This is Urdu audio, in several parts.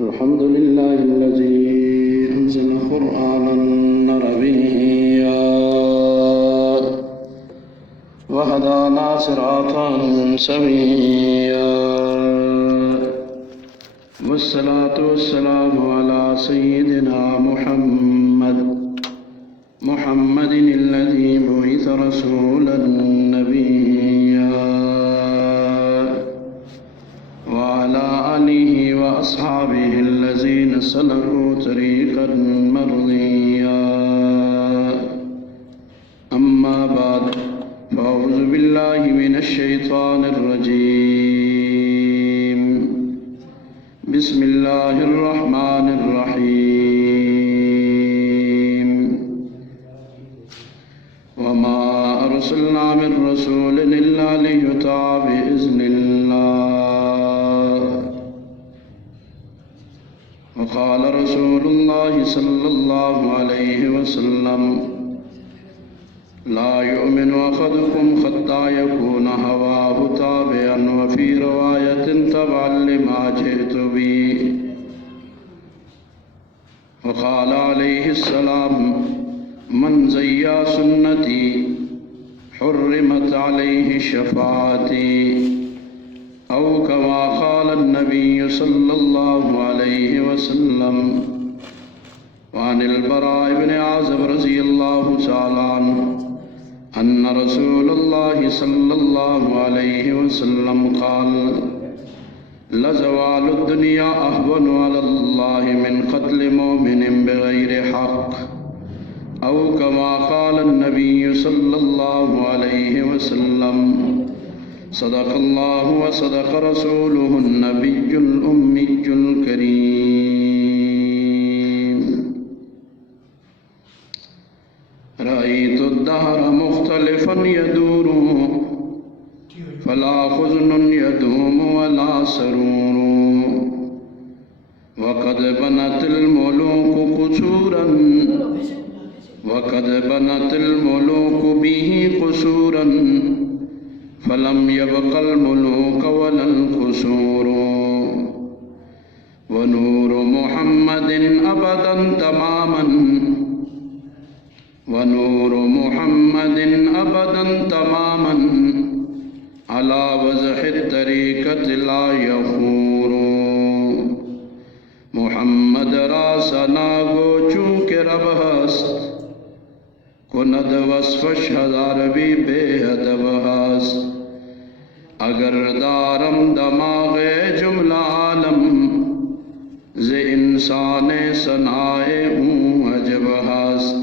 الحمد لله الذي أنزل قرآنا عربيا وهدانا صراطا سويا والصلاة والسلام على سيدنا محمد الذي بعث رسولا نبيا وعلى آله وأصحابه الذين سلكوا طريقا مرضيا أما بعد فأعوذ بالله من الشيطان الرجيم بسم الله الرحمن الرحيم وما أرسلنا من رسول إلا ليطاع بإذن الله وقال رسول الله صلى الله عليه وسلم لا يؤمن أحدكم حتى يكون هواه تابعا وفي رواية تبعا لما جئت به وقال عليه السلام من زيا سنتي حرمت عليه شفاعتي أو كما قال النبي صلى الله عليه وسلم. وعن البراء بن عازب رضي الله تعالى عنه أن رسول الله صلى الله عليه وسلم قال لزوال الدنيا أهون على الله من قتل مؤمن بغير حق أو كما قال النبي صلى الله عليه وسلم. صدق الله وصدق رسوله النبي الأمي الكريم. رأيت الدهر مختلفا يدور فلا حزن يدوم ولا سرور وقد بنت الملوك قصورا به قصورا فلم يبق الملوك ولا القصور ونور محمد أبدا تماما على وضح الطريقة لا يخور. محمد را ثنا گو چونکہ رب ہست کند وصفش ہزار بھی بے ادب ہست. اگر دارم دماغ جملہ عالم ز انسان ثنائے ہوں عجب ہست.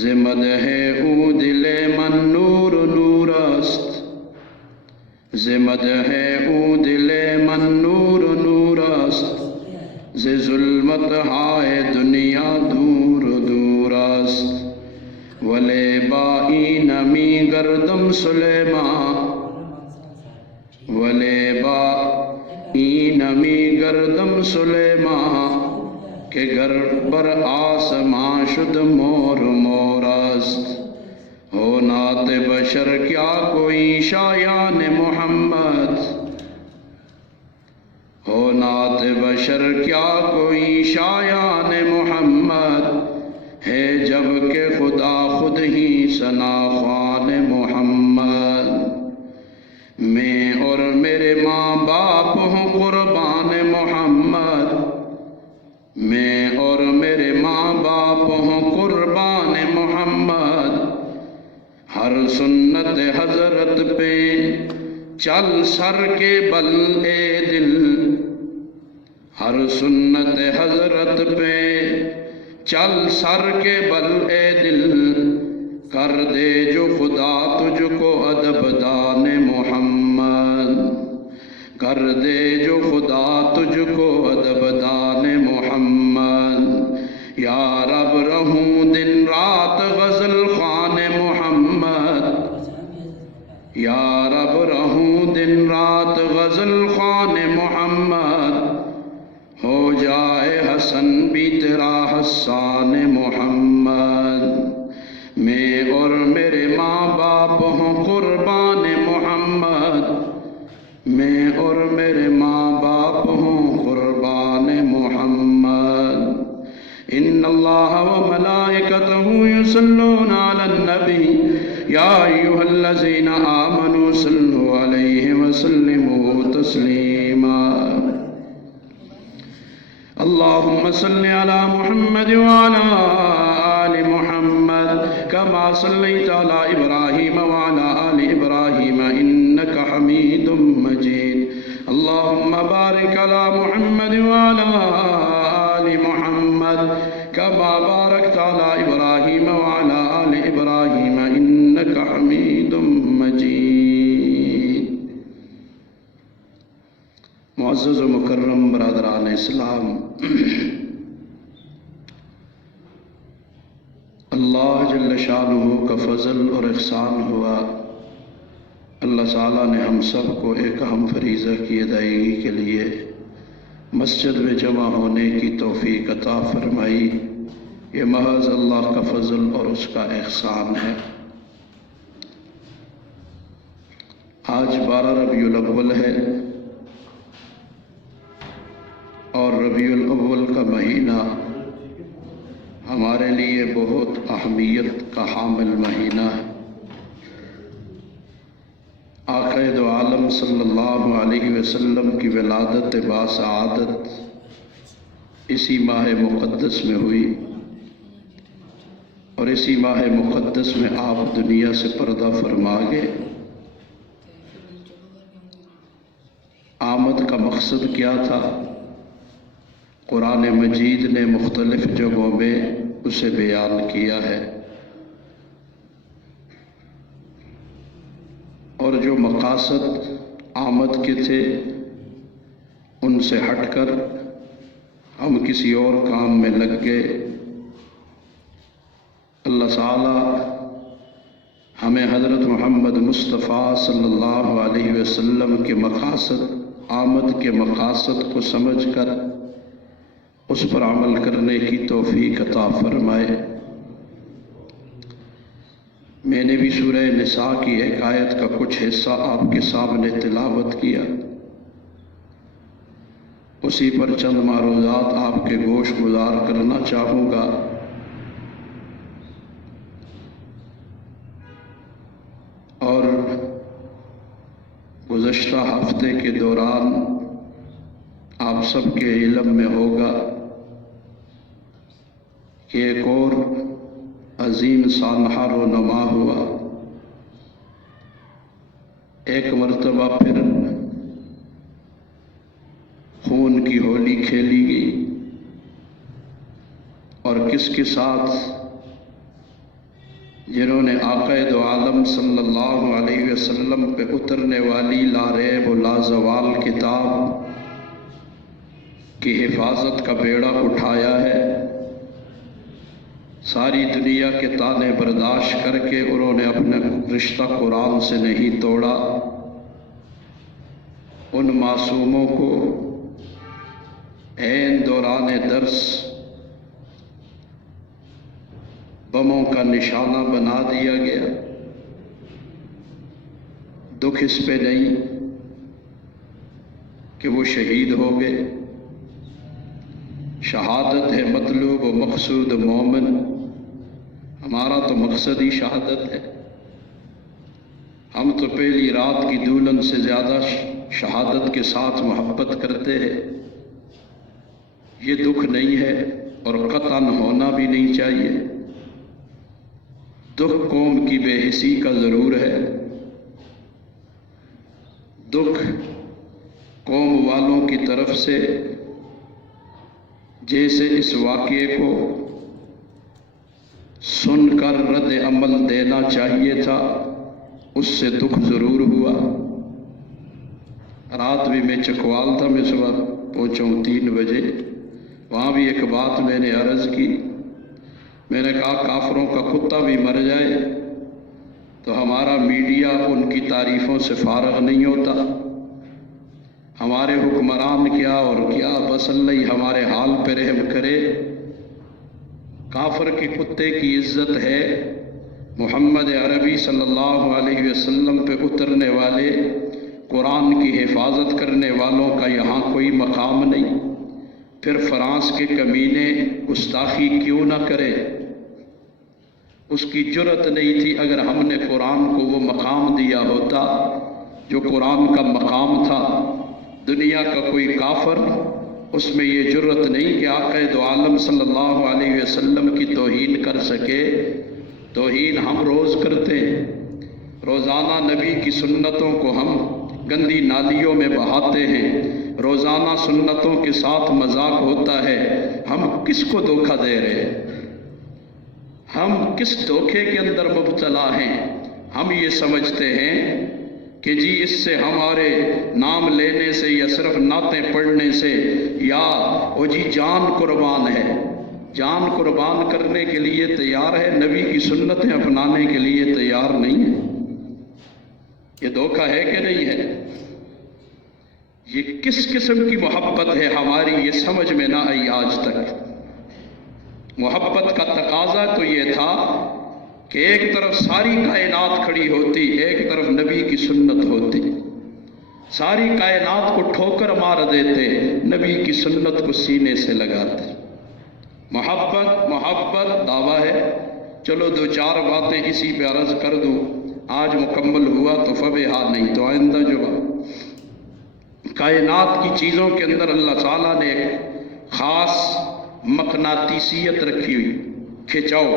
ز مدح او دل من نور نور است ز مدح او دل من نور نور است. ز ظلمت ہائے دنیا دور دور است. ولے بائی نمی گردم سلیمان کہ گر بر آسمان شد مور مور است. ہو نات بشر کیا کوئی شایان محمد ہو نات بشر کیا کوئی شایان محمد ہے جب کہ خدا خود ہی ثنا خوان محمد. میں اور میرے ماں باپ ہوں قربان محمد میں اور میرے ماں باپ ہوں قربان محمد. ہر سنت حضرت پہ چل سر کے بل اے دل ہر سنت حضرت پہ چل سر کے بل اے دل. کر دے جو خدا تجھ کو ادب دان محمد کر دے جو خدا تجھ کو ادب دان محمد. یا رب رہوں دن رات غزل خوان محمد یا رب رہوں دن رات غزل خوان محمد. ہو جائے حسن بھی تیرا حسان محمد. میں اور میرے ماں باپ ہوں قربان محمد میں اور میرے ماں باپ ہوں قربان يصلون على النبي يا أيها الذين آمنوا صلوا عليه وسلموا تسليما اللهم صل على محمد وعلى آل محمد كما صليت على إبراهيم وعلى آل إبراهيم إنك حميد مجيد اللهم بارك على محمد وعلى آل محمد كما باركت على إبراهيم وعلى آل إبراهيم إنك حميد مجيد. معزز و مکرم برادران اسلام، اللہ جل شانہ کا فضل اور احسان ہوا، اللہ تعالیٰ نے ہم سب کو ایک اہم فریضہ کی ادائیگی کے لیے مسجد میں جمع ہونے کی توفیق عطا فرمائی. یہ محض اللہ کا فضل اور اس کا احسان ہے. آج 12 ربیع الاول ہے اور ربیع الاول کا مہینہ ہمارے لیے بہت اہمیت کا حامل مہینہ ہے. آقا دو عالم صلی اللہ علیہ وسلم کی ولادت باسعادت اسی ماہ مقدس میں ہوئی اور اسی ماہ مقدس میں آپ دنیا سے پردہ فرما گئے. آمد کا مقصد کیا تھا؟ قرآن مجید نے مختلف جگہوں میں اسے بیان کیا ہے، اور جو مقاصد آمد کے تھے ان سے ہٹ کر ہم کسی اور کام میں لگ گئے. اللہ تعالی ہمیں حضرت محمد مصطفیٰ صلی اللہ علیہ وسلم کے مقاصد، آمد کے مقاصد کو سمجھ کر اس پر عمل کرنے کی توفیق عطا فرمائے. میں نے بھی سورہ نساء کی ایک آیت کا کچھ حصہ آپ کے سامنے تلاوت کیا، اسی پر چند معروضات آپ کے گوش گزار کرنا چاہوں گا. اور گزشتہ ہفتے کے دوران آپ سب کے علم میں ہوگا کہ ایک اور عظیم سانحہ رونما ہوا. ایک مرتبہ پھر خون کی ہولی کھیلی گئی، اور کس کے ساتھ؟ جنہوں نے آقا دو عالم صلی اللہ علیہ وسلم پہ اترنے والی لا ریب و لا زوال کتاب کی حفاظت کا بیڑا اٹھایا ہے. ساری دنیا کے طعنے برداشت کر کے انہوں نے اپنا رشتہ قرآن سے نہیں توڑا. ان معصوموں کو عین دوران درس بموں کا نشانہ بنا دیا گیا. دکھ اس پہ نہیں کہ وہ شہید ہو گئے. شہادت ہے مطلوب و مقصود مومن، ہمارا تو مقصد ہی شہادت ہے. ہم تو پہلی رات کی دلہن سے زیادہ شہادت کے ساتھ محبت کرتے ہیں. یہ دکھ نہیں ہے اور قطعاً ہونا بھی نہیں چاہیے. دکھ قوم کی بے حسی کا ضرور ہے. دکھ قوم والوں کی طرف سے جیسے اس واقعے کو سن کر رد عمل دینا چاہیے تھا، اس سے دکھ ضرور ہوا. رات بھی میں چکوال تھا، میں صبح پہنچا ہوں 3 بجے. وہاں بھی ایک بات میں نے عرض کی. میں نے کہا کافروں کا کتا بھی مر جائے تو ہمارا میڈیا ان کی تعریفوں سے فارغ نہیں ہوتا. ہمارے حکمران کیا اور کیا، بس اللہ ہمارے حال پہ رحم کرے. کافر کے کتے کی عزت ہے، محمد عربی صلی اللہ علیہ وسلم پہ اترنے والے قرآن کی حفاظت کرنے والوں کا یہاں کوئی مقام نہیں. پھر فرانس کے کمینے گستاخی کیوں نہ کرے؟ اس کی جرت نہیں تھی اگر ہم نے قرآن کو وہ مقام دیا ہوتا جو قرآن کا مقام تھا۔ دنیا کا کوئی کافر اس میں یہ جرت نہیں کہ آقا دو عالم صلی اللہ علیہ وسلم کی توہین کر سکے۔ توہین ہم روز کرتے ہیں، روزانہ نبی کی سنتوں کو ہم گندی نالیوں میں بہاتے ہیں، روزانہ سنتوں کے ساتھ مذاق ہوتا ہے۔ ہم کس کو دھوکہ دے رہے ہیں؟ ہم کس دھوکے کے اندر مبتلا ہیں؟ ہم یہ سمجھتے ہیں کہ جی اس سے ہمارے نام لینے سے یا صرف نعتیں پڑھنے سے یا وہ جی جان قربان ہے، جان قربان کرنے کے لیے تیار ہے، نبی کی سنتیں اپنانے کے لیے تیار نہیں ہے۔ یہ دھوکہ ہے کہ نہیں ہے؟ یہ کس قسم کی محبت ہے ہماری، یہ سمجھ میں نہ آئی آج تک۔ محبت کا تقاضا تو یہ تھا کہ ایک طرف ساری کائنات کھڑی ہوتی، ایک طرف نبی کی سنت ہوتی، ساری کائنات کو ٹھوکر مار دیتے، نبی کی سنت کو سینے سے لگاتے۔ محبت محبت دعویٰ ہے۔ چلو دو چار باتیں اسی پہ عرض کر دوں، آج مکمل ہوا تو فبہا، نہیں تو آئندہ جو کائنات کی چیزوں کے اندر اللہ تعالیٰ نے ایک خاص مقناطیسیت رکھی ہوئی، کھچاؤ۔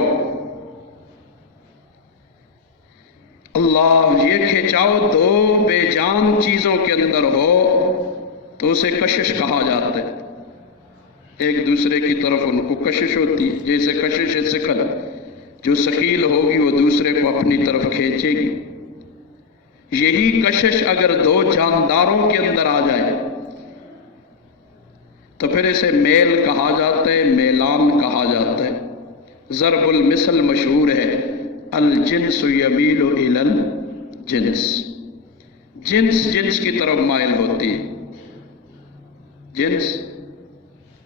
اللہ یہ کھچاؤ دو بے جان چیزوں کے اندر ہو تو اسے کشش کہا جاتا ہے۔ ایک دوسرے کی طرف ان کو کشش ہوتی ہے، جیسے کشش ثقل، جو ثقیل ہوگی وہ دوسرے کو اپنی طرف کھینچے گی۔ یہی کشش اگر دو جانداروں کے اندر آ جائے تو پھر اسے میل کہا جاتا ہے، میلان کہا جاتا ہے۔ ضرب المثل مشہور ہے، الجنس یمیل الی الجنس، جنس جنس کی طرف مائل ہوتی ہے، جنس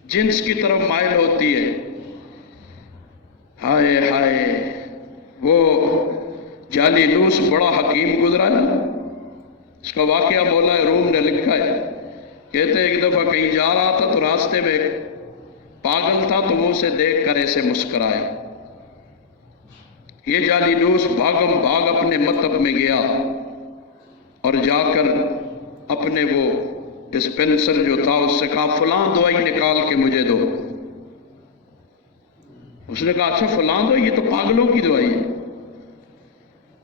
جنس کی طرف مائل ہوتی ہے۔ ہائے ہائے، وہ جالینوس بڑا حکیم گزرا ہے، اس کا واقعہ مولا روم نے لکھا ہے۔ کہتے ایک دفعہ کہیں جا رہا تھا تو راستے میں پاگل تھا تو وہ اسے دیکھ کر ایسے مسکرایا۔ یہ جالینوس بھاگم بھاگ اپنے مکتب میں گیا اور جا کر اپنے وہ ڈسپنسر جو تھا اس سے کہا فلاں دوائی نکال کے مجھے دو۔ اس نے کہا اچھا فلاں دوائی، یہ تو پاگلوں کی دوائی ہے۔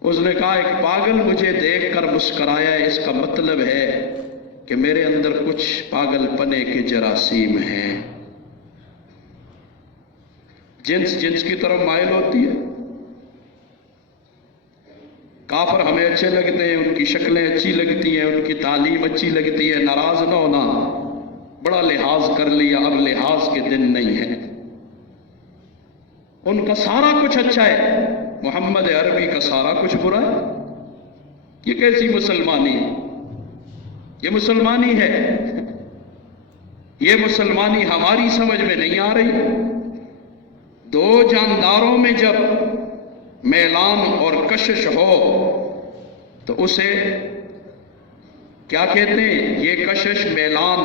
اس نے کہا ایک پاگل مجھے دیکھ کر مسکرایا ہے، اس کا مطلب ہے کہ میرے اندر کچھ پاگل پنے کے جراثیم ہیں۔ جنس جنس کی طرف مائل ہوتی ہے۔ کافر ہمیں اچھے لگتے ہیں، ان کی شکلیں اچھی لگتی ہیں، ان کی تعلیم اچھی لگتی ہے، ناراض نہ ہونا، بڑا لحاظ کر لیا، اب لحاظ کے دن نہیں ہے۔ ان کا سارا کچھ اچھا ہے، محمد عربی کا سارا کچھ برا ہے۔ یہ کیسی مسلمانی ہے؟ یہ مسلمانی ہے؟ یہ مسلمانی ہماری سمجھ میں نہیں آ رہی۔ دو جانداروں میں جب میلان اور کشش ہو تو اسے کیا کہتے ہیں؟ یہ کشش میلان،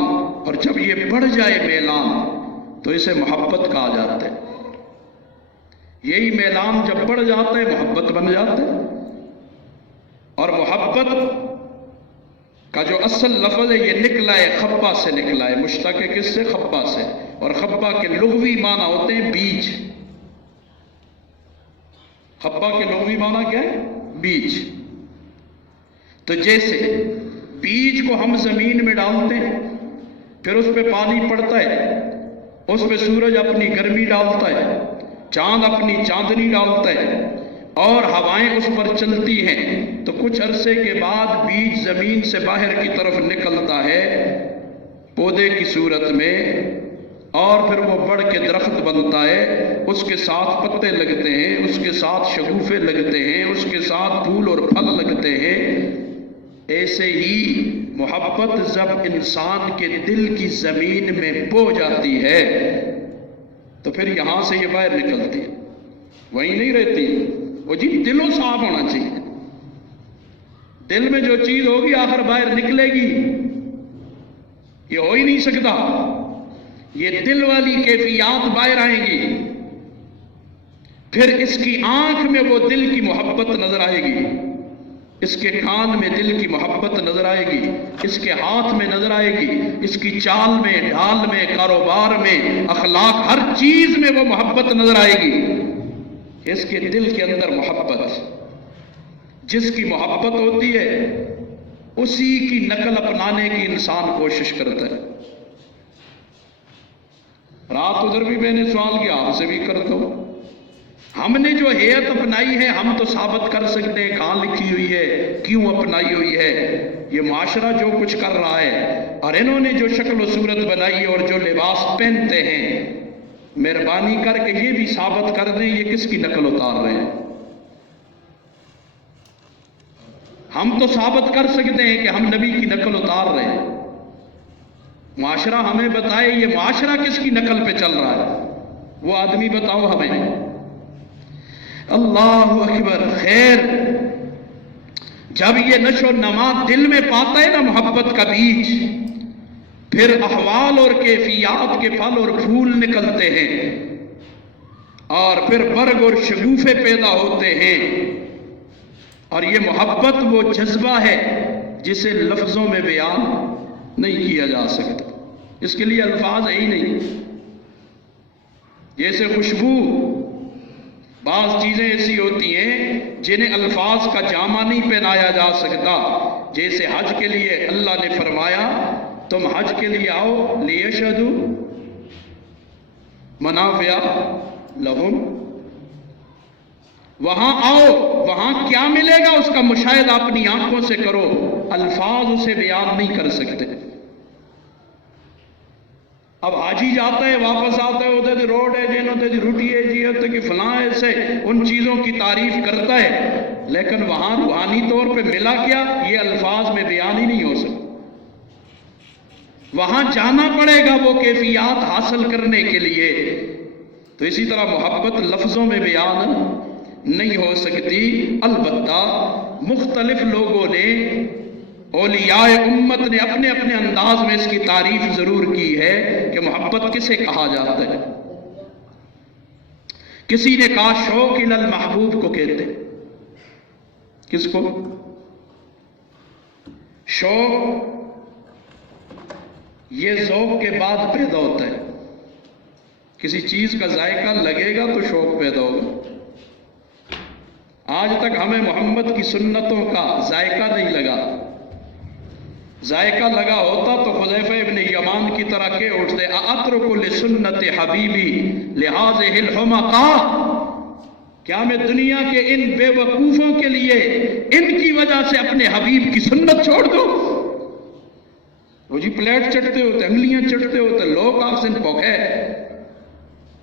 اور جب یہ بڑھ جائے میلان تو اسے محبت کہا جاتا ہے۔ یہی میلان جب بڑھ جاتا ہے محبت بن جاتا ہے۔ اور محبت کا جو اصل لفظ ہے یہ نکلا ہے خبا سے، نکلا ہے، مشتق ہے کس سے؟ خبا سے، اور خبا کے لغوی معنی ہوتے ہیں بیج۔ خبا کے لغوی معنی کیا ہے؟ بیج۔ تو جیسے بیج کو ہم زمین میں ڈالتے ہیں، پھر اس پہ پانی پڑتا ہے، اس پہ سورج اپنی گرمی ڈالتا ہے، چاند اپنی چاندنی ڈالتا ہے، اور ہوائیں اس پر چلتی ہیں، تو کچھ عرصے کے بعد بیج زمین سے باہر کی طرف نکلتا ہے پودے کی صورت میں، اور پھر وہ بڑھ کے درخت بنتا ہے، اس کے ساتھ پتے لگتے ہیں، اس کے ساتھ شگوفے لگتے ہیں، اس کے ساتھ پھول اور پھل لگتے ہیں۔ ایسے ہی محبت جب انسان کے دل کی زمین میں بو جاتی ہے تو پھر یہاں سے یہ باہر نکلتی ہے، وہیں نہیں رہتی۔ وہ جی دلوں صاف ہونا چاہیے، دل میں جو چیز ہوگی آخر باہر نکلے گی، یہ ہو ہی نہیں سکتا۔ یہ دل والی کیفیات باہر آئیں گی پھر اس کی آنکھ میں وہ دل کی محبت نظر آئے گی، اس کے کان میں دل کی محبت نظر آئے گی، اس کے ہاتھ میں نظر آئے گی، اس کی چال میں، ڈھال میں، کاروبار میں، اخلاق، ہر چیز میں وہ محبت نظر آئے گی۔ اس کے دل کے اندر محبت، جس کی محبت ہوتی ہے اسی کی نقل اپنانے کی انسان کوشش کرتا ہے۔ رات ادھر بھی میں نے سوال کیا، آپ سے بھی کرتا ہوں، ہم نے جو ہیئت اپنائی ہے ہم تو ثابت کر سکتے ہیں کہاں لکھی ہوئی ہے، کیوں اپنائی ہوئی ہے۔ یہ معاشرہ جو کچھ کر رہا ہے اور انہوں نے جو شکل و صورت بنائی ہے اور جو لباس پہنتے ہیں، مہربانی کر کے یہ بھی ثابت کر دیں یہ کس کی نقل اتار رہے ہیں۔ ہم تو ثابت کر سکتے ہیں کہ ہم نبی کی نقل اتار رہے ہیں، معاشرہ ہمیں بتائے یہ معاشرہ کس کی نقل پہ چل رہا ہے، وہ آدمی بتاؤ ہمیں۔ اللہ اکبر۔ خیر، جب یہ نشو و نما دل میں پاتا ہے نا محبت کا بیج، پھر احوال اور کیفیات کے پھل اور پھول نکلتے ہیں اور پھر برگ اور شگوفے پیدا ہوتے ہیں، اور یہ محبت وہ جذبہ ہے جسے لفظوں میں بیان نہیں کیا جا سکتا، اس کے لیے الفاظ ہے ہی نہیں۔ جیسے خوشبو، بعض چیزیں ایسی ہوتی ہیں جنہیں الفاظ کا جامہ نہیں پہنایا جا سکتا، جیسے حج کے لیے اللہ نے فرمایا تم حج کے لیے آؤ لیشہدوا منافع لہم، وہاں آؤ، وہاں کیا ملے گا اس کا مشاہدہ اپنی آنکھوں سے کرو، الفاظ اسے بیان نہیں کر سکتے۔ اب حاجی جاتا ہے واپس آتا ہے، ادھر دی روڈ ہے جی، ادھر دی روٹی ہے جی، ادھر کی فلاں ایسے، ان چیزوں کی تعریف کرتا ہے، لیکن وہاں روحانی طور پہ ملا کیا یہ الفاظ میں بیان ہی نہیں ہو سکتا۔ وہاں جانا پڑے گا وہ کیفیات حاصل کرنے کے لیے۔ تو اسی طرح محبت لفظوں میں بیان نہیں ہو سکتی، البتہ مختلف لوگوں نے، اولیاء امت نے اپنے اپنے انداز میں اس کی تعریف ضرور کی ہے کہ محبت کسے کہا جاتا ہے۔ کسی نے کہا شوق الی المحبوب کو کہتے ہیں۔ کس کو؟ شوق یہ ذوق کے بعد پیدا ہوتا ہے، کسی چیز کا ذائقہ لگے گا تو شوق پیدا ہوگا۔ آج تک ہمیں محمد کی سنتوں کا ذائقہ نہیں لگا، ذائقہ لگا ہوتا تو حذیفہ ابن یمان کی طرح کے اٹھتے اترک لسنت حبیبی لہذہ الحمقاء، کیا میں دنیا کے ان بے وقوفوں کے لیے ان کی وجہ سے اپنے حبیب کی سنت چھوڑ دوں؟ وہ جی پلیٹ چٹتے ہوتے، انگلیاں چٹتے ہوتے، لوگ آپ سے پوکھے۔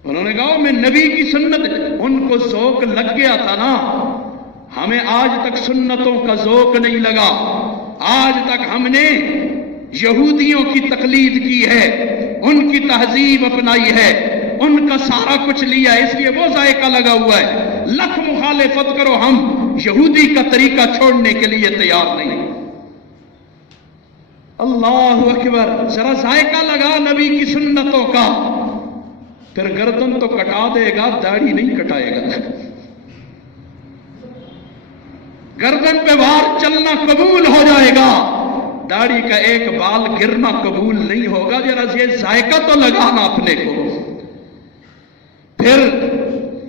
انہوں نے کہا میں نبی کی سنت، ان کو ذوق لگ گیا تھا نا، ہمیں آج تک سنتوں کا ذوق نہیں لگا، آج تک ہم نے یہودیوں کی تقلید کی ہے، ان کی تہذیب اپنائی ہے، ان کا سارا کچھ لیا ہے، اس لیے وہ ذائقہ لگا ہوا ہے۔ لکھ مخالفت کرو، ہم یہودی کا طریقہ چھوڑنے کے لیے تیار نہیں۔ اللہ اکبر۔ ذرا ذائقہ لگا نبی کی سنتوں کا، پھر گردن تو کٹا دے گا، داڑھی نہیں کٹائے گا۔ گردن پہ وار چلنا قبول ہو جائے گا، داڑھی کا ایک بال گرنا قبول نہیں ہوگا۔ ذرا یہ ذائقہ تو لگانا اپنے کو۔ پھر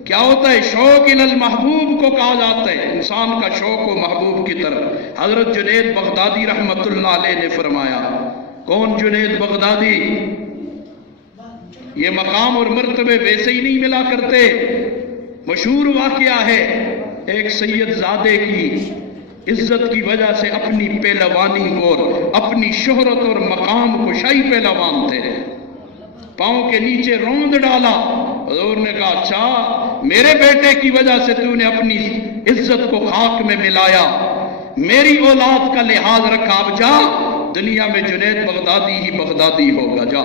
کیا ہوتا ہے؟ شوق الی المحبوب کو کہا جاتا ہے، انسان کا شوق و محبوب کی طرف۔ حضرت جنید بغدادی رحمت اللہ علیہ نے فرمایا، کون جنید بغدادی؟ یہ مقام اور مرتبے ویسے ہی نہیں ملا کرتے۔ مشہور واقعہ ہے، ایک سید زادے کی عزت کی وجہ سے اپنی پہلوانی اور اپنی شہرت اور مقام کو، شاہی پہلوان تھے، پاؤں کے نیچے روند ڈالا۔ حضور نے کہا اچھا، میرے بیٹے کی وجہ سے تو نے اپنی عزت کو خاک میں ملایا، میری اولاد کا لحاظ رکھا، اب جا، دنیا میں جنید بغدادی ہی بغدادی ہوگا، جا۔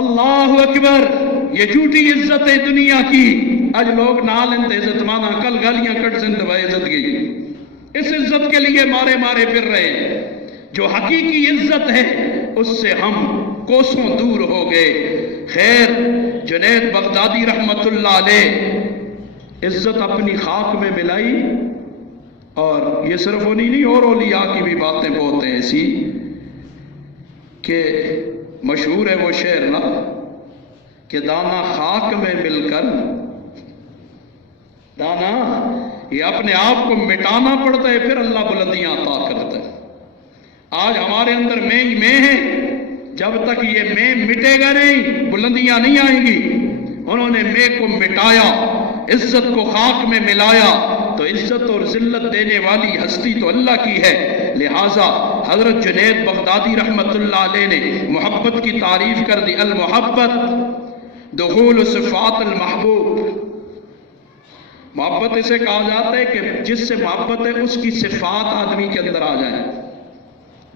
اللہ اکبر۔ یہ جھوٹی عزت ہے دنیا کی، آج لوگ نہ لیندے عزت مانا، کل گالیاں کٹ زندہ بھائی عزت گئی، اس عزت کے لیے مارے مارے پھر رہے ہیں۔ جو حقیقی عزت ہے اس سے ہم کوسوں دور ہو گئے۔ خیر جنید بغدادی رحمت اللہ علیہ عزت اپنی خاک میں ملائی، اور یہ صرف انہی نہیں، اور اولیاء کی بھی باتیں بہت ہیں ایسی کہ مشہور ہے وہ شعر نا کہ دانا خاک میں مل کر، دانا یہ اپنے آپ کو مٹانا پڑتا ہے، پھر اللہ بلندیاں عطا کرتا ہے۔ آج ہمارے اندر میں ہی میں ہے، جب تک یہ میں مٹے گا نہیں بلندیاں نہیں آئیں گی۔ انہوں نے میں کو مٹایا، عزت کو خاک میں ملایا، تو عزت اور ذلت دینے والی ہستی تو اللہ کی ہے۔ لہٰذا حضرت جنید بغدادی رحمت اللہ علیہ نے محبت کی تعریف کر دی، المحبت دخول صفات المحبوب۔ محبت اسے کہا جاتا ہے کہ جس سے محبت ہے اس کی صفات آدمی کے اندر آ جائیں،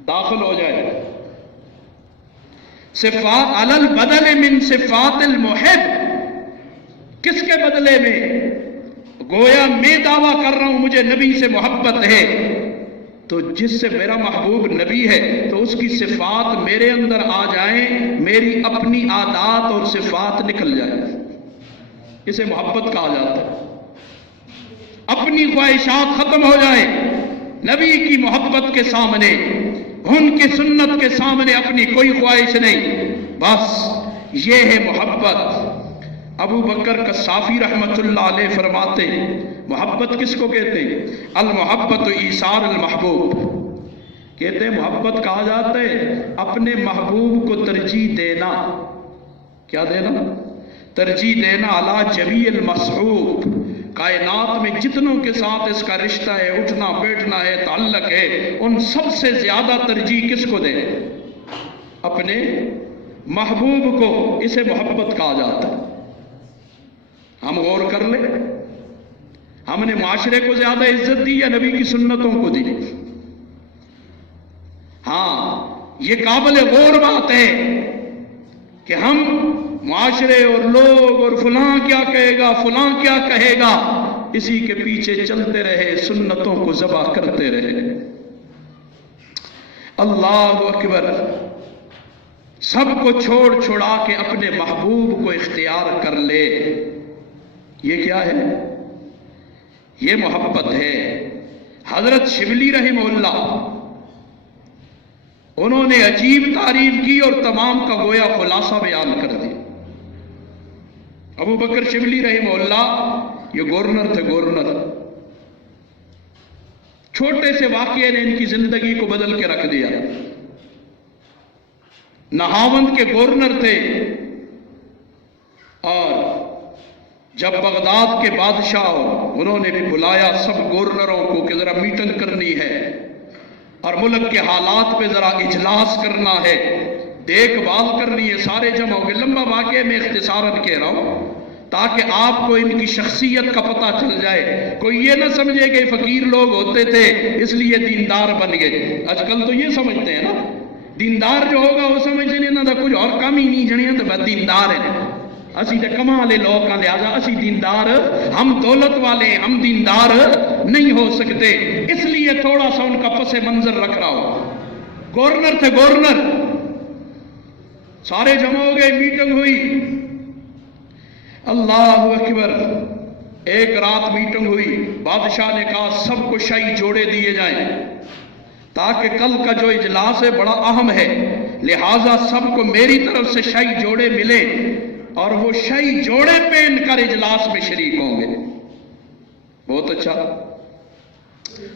داخل ہو جائے۔ صفات علی البدل من صفات المحب، کس کے بدلے میں؟ گویا میں دعویٰ کر رہا ہوں مجھے نبی سے محبت ہے، تو جس سے میرا محبوب نبی ہے تو اس کی صفات میرے اندر آ جائیں، میری اپنی عادات اور صفات نکل جائیں، اسے محبت کہا جاتا ہے۔ اپنی خواہشات ختم ہو جائیں نبی کی محبت کے سامنے، ان کی سنت کے سامنے اپنی کوئی خواہش نہیں، بس یہ ہے محبت۔ ابو بکر قصافی رحمت اللہ علیہ فرماتے ہیں محبت کس کو کہتے ہیں؟ المحبت ایثار المحبوب، کہتے ہیں محبت کہا جاتا ہے اپنے محبوب کو ترجیح دینا۔ کیا دینا؟ ترجیح دینا علی جمیع المصحوب، کائنات میں جتنوں کے ساتھ اس کا رشتہ ہے، اٹھنا بیٹھنا ہے، تعلق ہے، ان سب سے زیادہ ترجیح کس کو دے؟ اپنے محبوب کو، اسے محبت کہا جاتا ہے۔ ہم غور کر لیں، ہم نے معاشرے کو زیادہ عزت دی یا نبی کی سنتوں کو دی؟ ہاں یہ قابل غور بات ہے کہ ہم معاشرے اور لوگ اور فلاں کیا کہے گا، فلاں کیا کہے گا، اسی کے پیچھے چلتے رہے، سنتوں کو ذبح کرتے رہے۔ اللہ اکبر، سب کو چھوڑ چھڑا کے اپنے محبوب کو اختیار کر لے، یہ کیا ہے؟ یہ محبت ہے۔ حضرت شبلی رحمہ اللہ انہوں نے عجیب تعریف کی اور تمام کا گویا خلاصہ بیان کر دی۔ ابو بکر شبلی رحمہ اللہ یہ گورنر تھے، گورنر، چھوٹے سے واقعے نے ان کی زندگی کو بدل کے رکھ دیا۔ نہاوند کے گورنر تھے، اور جب بغداد کے بادشاہ انہوں نے بلایا سب گورنروں کو کہ ذرا میٹنگ کرنی ہے اور ملک کے حالات پہ ذرا اجلاس کرنا ہے، دیکھ بھال کرنی ہے، سارے جمع ہو گئے۔ لمبا واقعہ میں اختصاراً کہہ رہا ہوں تاکہ آپ کو ان کی شخصیت کا پتہ چل جائے، کوئی یہ نہ سمجھے کہ فقیر لوگ ہوتے تھے اس لیے دیندار بن گئے۔ آج کل تو یہ سمجھتے ہیں نا، دیندار جو ہوگا وہ سمجھتے ہیں نہ کچھ اور کم ہی نہیں جنیاں تو بس دیندار ہیں، اسی تے کمالے لوگ کا لہذا اسی دیندار، ہم دولت والے ہم دیندار نہیں ہو سکتے، اس لیے تھوڑا سا ان کا پس منظر رکھ رہا ہو۔ گورنر تھے، گورنر، سارے جمع ہو گئے، میٹنگ ہوئی۔ اللہ اکبر، ایک رات میٹنگ ہوئی، بادشاہ نے کہا سب کو شاہی جوڑے دیے جائیں تاکہ کل کا جو اجلاس ہے بڑا اہم ہے، لہٰذا سب کو میری طرف سے شاہی جوڑے ملے اور وہ شاہی جوڑے پہن کر اجلاس میں شریک ہوں گے۔ بہت اچھا،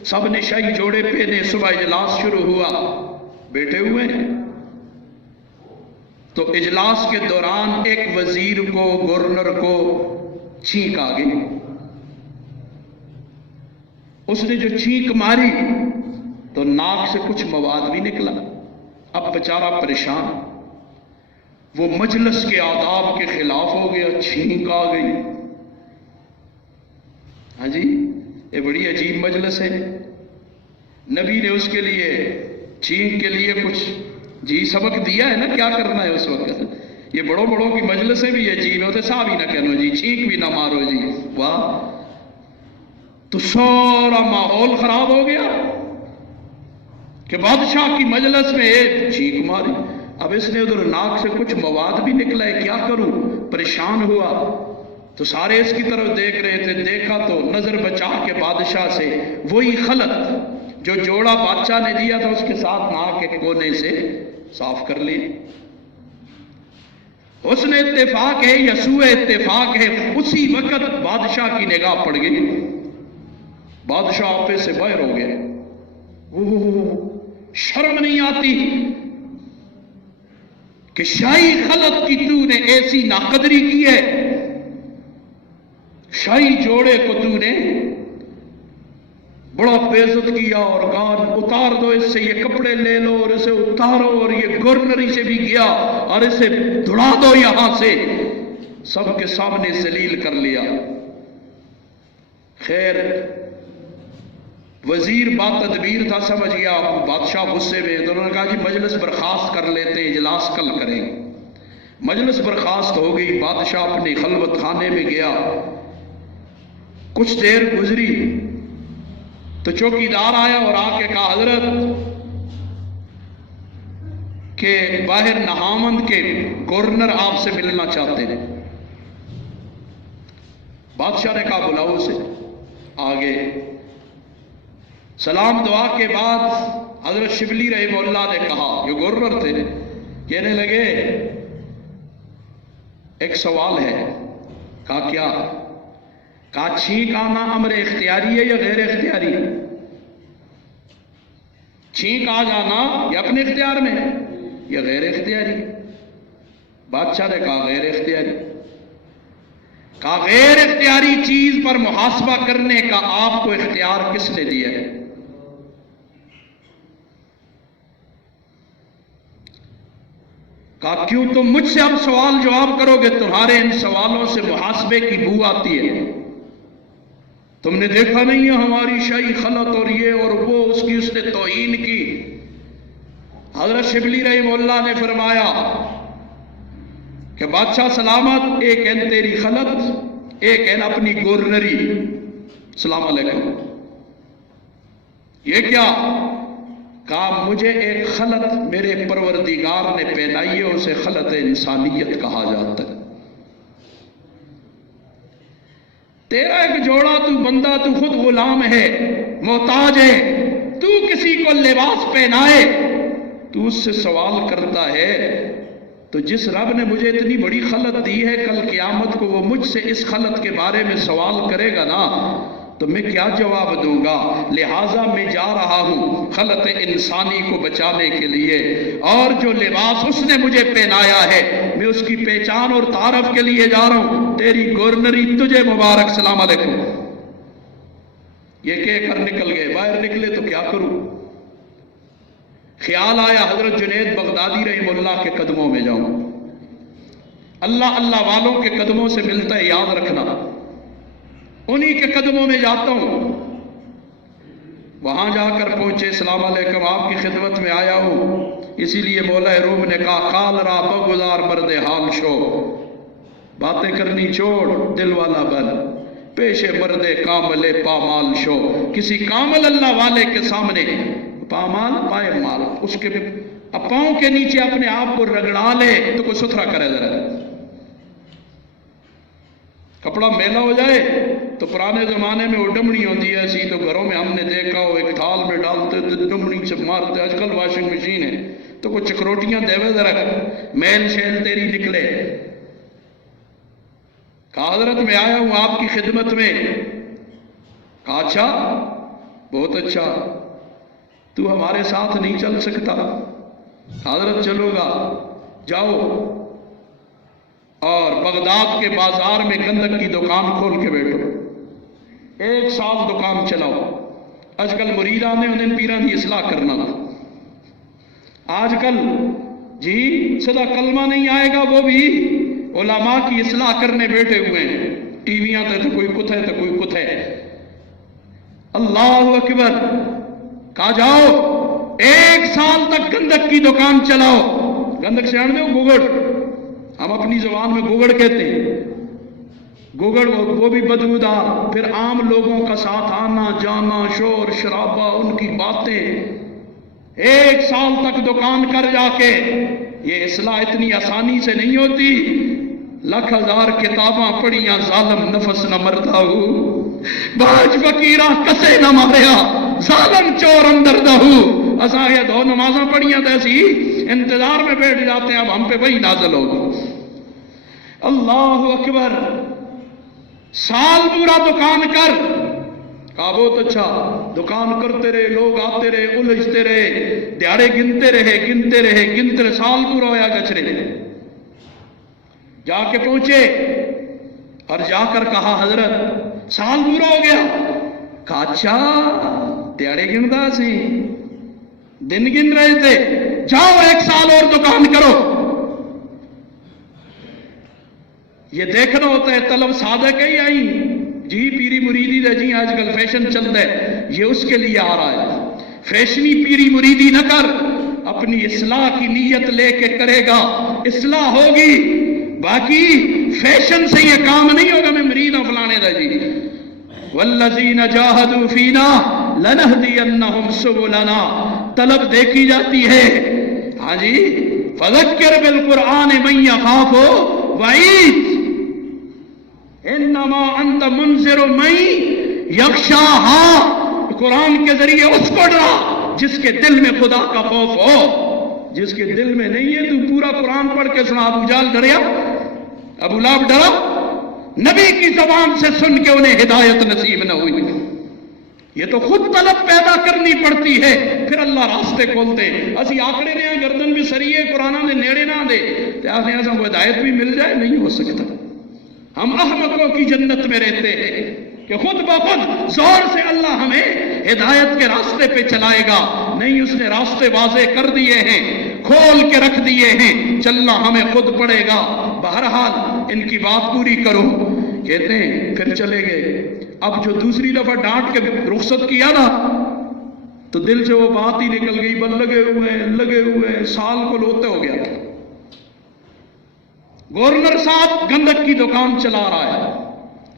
سب نے شاہی جوڑے پہنے، صبح اجلاس شروع ہوا، بیٹھے ہوئے ہیں تو اجلاس کے دوران ایک وزیر کو، گورنر کو چھینک آ گئی۔ اس نے جو چھینک ماری تو ناک سے کچھ مواد بھی نکلا، اب بیچارہ پریشان، وہ مجلس کے آداب کے خلاف ہو گیا، چھینک آ گئی۔ ہاں جی، یہ بڑی عجیب مجلس ہے، نبی نے اس کے لیے چھینک کے لیے کچھ سبق دیا ہے نا، کیا کرنا ہے اس وقت۔ یہ بڑوں بڑوں کی مجلسیں بھی عجیب ہوتے، صاحب ہی نہ کہنو جی، چھینک بھی نہ مارو جی، واہ، تو سارا ماحول خراب ہو گیا کہ بادشاہ کی مجلس میں ایک چھینک ماری۔ اب اس نے ادھر ناک سے کچھ مواد بھی نکلا ہے، کیا کروں؟ پریشان ہوا تو سارے اس کی طرف دیکھ رہے تھے، دیکھا تو نظر بچا کے بادشاہ سے وہی خلط جو جوڑا بادشاہ نے دیا تھا اس کے ساتھ ناک کے کونے سے صاف کر لی۔ حسن اتفاق ہے یا سوء اتفاق ہے، اسی وقت بادشاہ کی نگاہ پڑ گئی، بادشاہ آپے سے باہر ہو گئے۔ شرم نہیں آتی کہ شاہی خلط کی تو نے ایسی ناقدری کی ہے، شاہی جوڑے کو تو نے بڑا بے عزت کیا اور کہا اتار دو اس سے، یہ کپڑے لے لو اور اسے اتارو، اور یہ گورنری سے بھی گیا اور اسے دھڑا دو یہاں سے، سب کے سامنے ذلیل کر لیا۔ خیر وزیر با تدبیر تھا، سمجھ گیا بادشاہ غصے میں، تو انہوں نے کہا جی مجلس برخاست کر لیتے، اجلاس کل کریں گے۔ مجلس برخاست ہو گئی، بادشاہ اپنی خلوت خانے میں گیا۔ کچھ دیر گزری تو چوکیدار آیا اور آ کے کہا حضرت کہ باہر نہامند کے گورنر آپ سے ملنا چاہتے ہیں۔ بادشاہ نے کہا بلاؤ اسے۔ آگے سلام دعا کے بعد حضرت شبلی رحمہ اللہ نے کہا، جو گورنر تھے، کہنے لگے ایک سوال ہے۔ کہا کیا؟ کہا چھینک آنا امر اختیاری ہے یا غیر اختیاری؟ چھینک آ جانا یا اپنے اختیار میں یا غیر اختیاری؟ بادشاہ نے کہا غیر اختیاری۔ کہا غیر اختیاری چیز پر محاسبہ کرنے کا آپ کو اختیار کس نے دیا ہے؟ کہا کیوں تم مجھ سے اب سوال جواب کرو گے؟ تمہارے ان سوالوں سے محاسبے کی بو آتی ہے۔ تم نے دیکھا نہیں ہے ہماری شاہی خلط اور یہ اور وہ، اس کی اس نے توہین کی۔ حضرت شبلی رحمہ اللہ نے فرمایا کہ بادشاہ سلامت، ایک ہے تیری خلط، ایک ہے اپنی گورنری، السلام علیکم۔ یہ کیا؟ کہا مجھے ایک خلط میرے پروردگار نے پہنائی ہے، اسے خلط انسانیت کہا جاتا ہے۔ تیرا ایک جوڑا، تو بندہ، تو خود غلام ہے، محتاج ہے، تو کسی کو لباس پہنائے تو اس سے سوال کرتا ہے، تو جس رب نے مجھے اتنی بڑی خلط دی ہے، کل قیامت کو وہ مجھ سے اس خلط کے بارے میں سوال کرے گا نا، تو میں کیا جواب دوں گا؟ لہٰذا میں جا رہا ہوں خلط انسانی کو بچانے کے لیے، اور جو لباس اس نے مجھے پہنایا ہے میں اس کی پہچان اور تعارف کے لیے جا رہا ہوں۔ تیری گورنری تجھے مبارک، السلام علیکم۔ یہ کہہ کر نکل گئے۔ باہر نکلے تو کیا کروں؟ خیال آیا حضرت جنید بغدادی رحمہ اللہ کے قدموں میں جاؤں۔ اللہ اللہ والوں کے قدموں سے ملتا ہے، یاد رکھنا، انہی کے قدموں میں جاتا ہوں۔ وہاں جا کر پہنچے، السلام علیکم، آپ کی خدمت میں آیا ہوں، اسی لیے مولا روم نے کہا کال را بگزار مرد حال شو، باتیں کرنی چھوڑ دل والا بن، پیش مرد کامل پامال شو۔ کسی کامل اللہ والے کے سامنے پامال پائے مال، اس کے پاؤں کے نیچے اپنے آپ کو رگڑا لے تو کوئی ستھرا کرے ذرا۔ کپڑا میلا ہو جائے تو پرانے زمانے میں وہ ڈمڑی ہوتی ہے ایسی، تو گھروں میں ہم نے دیکھا ہو ایک تھال میں ڈالتے تو ڈمڑی سے مارتے۔ آج کل واشنگ مشین ہے تو کوئی چکروٹیاں دیوے ذرا، میل شیل تیری نکلے۔ کہا حضرت میں آیا ہوں آپ کی خدمت میں۔ کہا اچھا، بہت اچھا، تو ہمارے ساتھ نہیں چل سکتا؟ حضرت چلو گا، جاؤ اور بغداد کے بازار میں گندک کی دکان کھول کے بیٹھو، 1 سال دکان چلاؤ۔ آج کل مرید آنے انہیں پیران کی اصلاح کرنا تھا۔ آج کل جی صدا کلمہ نہیں آئے گا، وہ بھی علماء کی اصلاح کرنے بیٹھے ہوئے ہیں، ٹی ویاں تے تو کوئی کت ہے تو کوئی کت ہے۔ اللہ اکبر۔ کہا جاؤ 1 سال تک گندک کی دکان چلاؤ۔ گندک سے آنے دو، گوگڑ، ہم اپنی زبان میں گوگڑ کہتے ہیں، گوگڑ، وہ بھی بدبودار۔ پھر عام لوگوں کا ساتھ آنا جانا، شور شرابہ، ان کی باتیں۔ 1 سال تک دکان کر جا کے یہ اصلاح اتنی آسانی سے نہیں ہوتی. لکھ ہزار کتاباں پڑھیاں ظالم نفس نہ مرتا ہو. باج فقیرہ کسے نہ ماریا ظالم چور اندر نہ ہو. اساں یہ دو نمازاں پڑھیاں تے اسی انتظار میں بیٹھ جاتے ہیں اب ہم پہ وہی نازل ہوگا. اللہ اکبر. سال پورا دکان کر. کہا بہت اچھا. دکان کرتے رہے, لوگ آتے رہے, الجھتے رہے, دیہڑے گنتے رہے. سال پورا ہویا کچرے. جا کے پہنچے اور جا کر کہا حضرت سال پورا ہو گیا. کہا اچھا دیہڑے گندا سی, دن گن رہے تھے, جاؤ 1 سال اور دکان کرو. یہ دیکھنا ہوتا ہے طلب صادق ہے یا نہیں. جی پیری مریدی دے جی آج کل فیشن چلتا ہے, یہ اس کے لیے آ رہا ہے. فیشنی پیری مریدی نہ کر, اپنی اصلاح کی نیت لے کے کرے گا اصلاح ہوگی. باقی فیشن سے یہ کام نہیں ہوگا. میں مرید ہوں فلانے دا جی. والذین جاہدوا فینا لنہدینہم سبلنا. طلب دیکھی جاتی ہے. ہاں جی, فذکر بالقرآن من یخاف وعید انما انت منذر من یخشاہا. قرآن کے ذریعے اس کو ڈرا جس کے دل میں خدا کا خوف ہو. جس کے دل میں نہیں ہے تو پورا قرآن پڑھ کے سنا. ابو جہل ڈریا, ابو لہب ڈرا, نبی کی زبان سے سن کے انہیں ہدایت نصیب نہ ہوئی. یہ تو خود طلب پیدا کرنی پڑتی ہے, پھر اللہ راستے کھولتے. اسی آکڑے نے گردن بھی سریے قرآن نے نیڑے نہ دے آسے ایسا کو ہدایت بھی مل جائے. نہیں ہو سکتا. ہم احمقوں کی جنت میں رہتے ہیں کہ خود بخود زور سے اللہ ہمیں ہدایت کے راستے پہ چلائے گا. نہیں, اس نے راستے واضح کر دیے ہیں, کھول کے رکھ دیے ہیں, چلنا ہمیں خود پڑے گا. بہرحال ان کی بات پوری کرو. کہتے ہیں پھر چلے گئے. اب جو دوسری دفعہ ڈانٹ کے رخصت کیا نا تو دل سے وہ بات ہی نکل گئی. بل لگے ہوئے سال کو لوتے ہو گیا. گورنر صاحب گندک کی دکان چلا رہا ہے,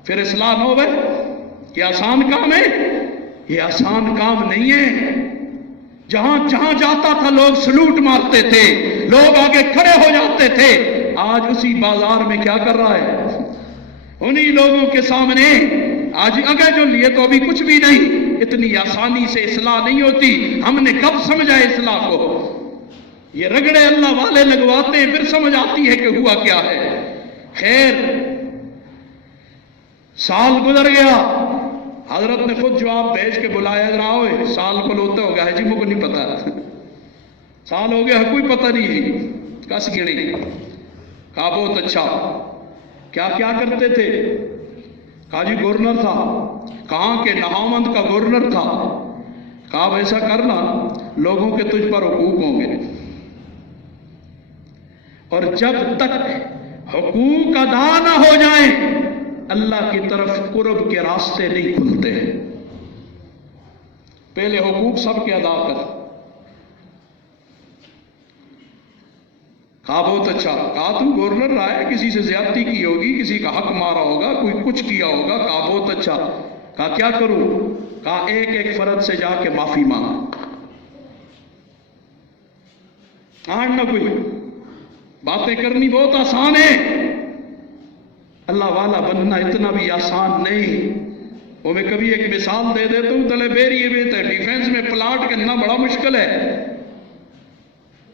پھر اصلاح نہ ہوئے. یہ آسان کام ہے؟ یہ آسان کام نہیں ہے. جہاں جاتا تھا لوگ سلوٹ مارتے تھے, لوگ آگے کھڑے ہو جاتے تھے. آج اسی بازار میں کیا کر رہا ہے؟ انہی لوگوں کے سامنے آج اگر جو لیے تو ابھی کچھ بھی نہیں. اتنی آسانی سے اصلاح نہیں ہوتی. ہم نے کب سمجھا اصلاح کو؟ یہ رگڑے اللہ والے لگواتے ہیں, پھر سمجھ آتی ہے کہ ہوا کیا ہے. خیر, سال گزر گیا. حضرت نے خود جواب بھیج کے بلایا, ادھر آؤ, سال کو لوتے ہو گیا ہے جی, مجھ کو نہیں پتا. سال ہو گیا ہے, کوئی پتہ نہیں جی, کس گڑی. کہا بہت اچھا, کیا کیا کرتے تھے؟ کہا جی گورنر تھا. کہاں کے؟ نہاوند کا گورنر تھا. کہا ویسا کرنا, لوگوں کے تجھ پر حقوق ہوں گے, اور جب تک حقوق ادا نہ ہو جائیں اللہ کی طرف قرب کے راستے نہیں کھلتے. پہلے حقوق سب کے ادا کر. کہا بہت اچھا. کہا تم گورنر رہا ہے, کسی سے زیادتی کی ہوگی, کسی کا حق مارا ہوگا, کوئی کچھ کیا ہوگا. کہا بہت اچھا. کہا کیا کروں؟ کہا ایک فرد سے جا کے معافی مانگ. نہ کوئی باتیں کرنی بہت آسان ہے, اللہ والا بننا اتنا بھی آسان نہیں. وہ میں کبھی ایک مثال دے دیتا ہوں. تلے بیری میں ڈیفینس میں پلاٹ کرنا بڑا مشکل ہے,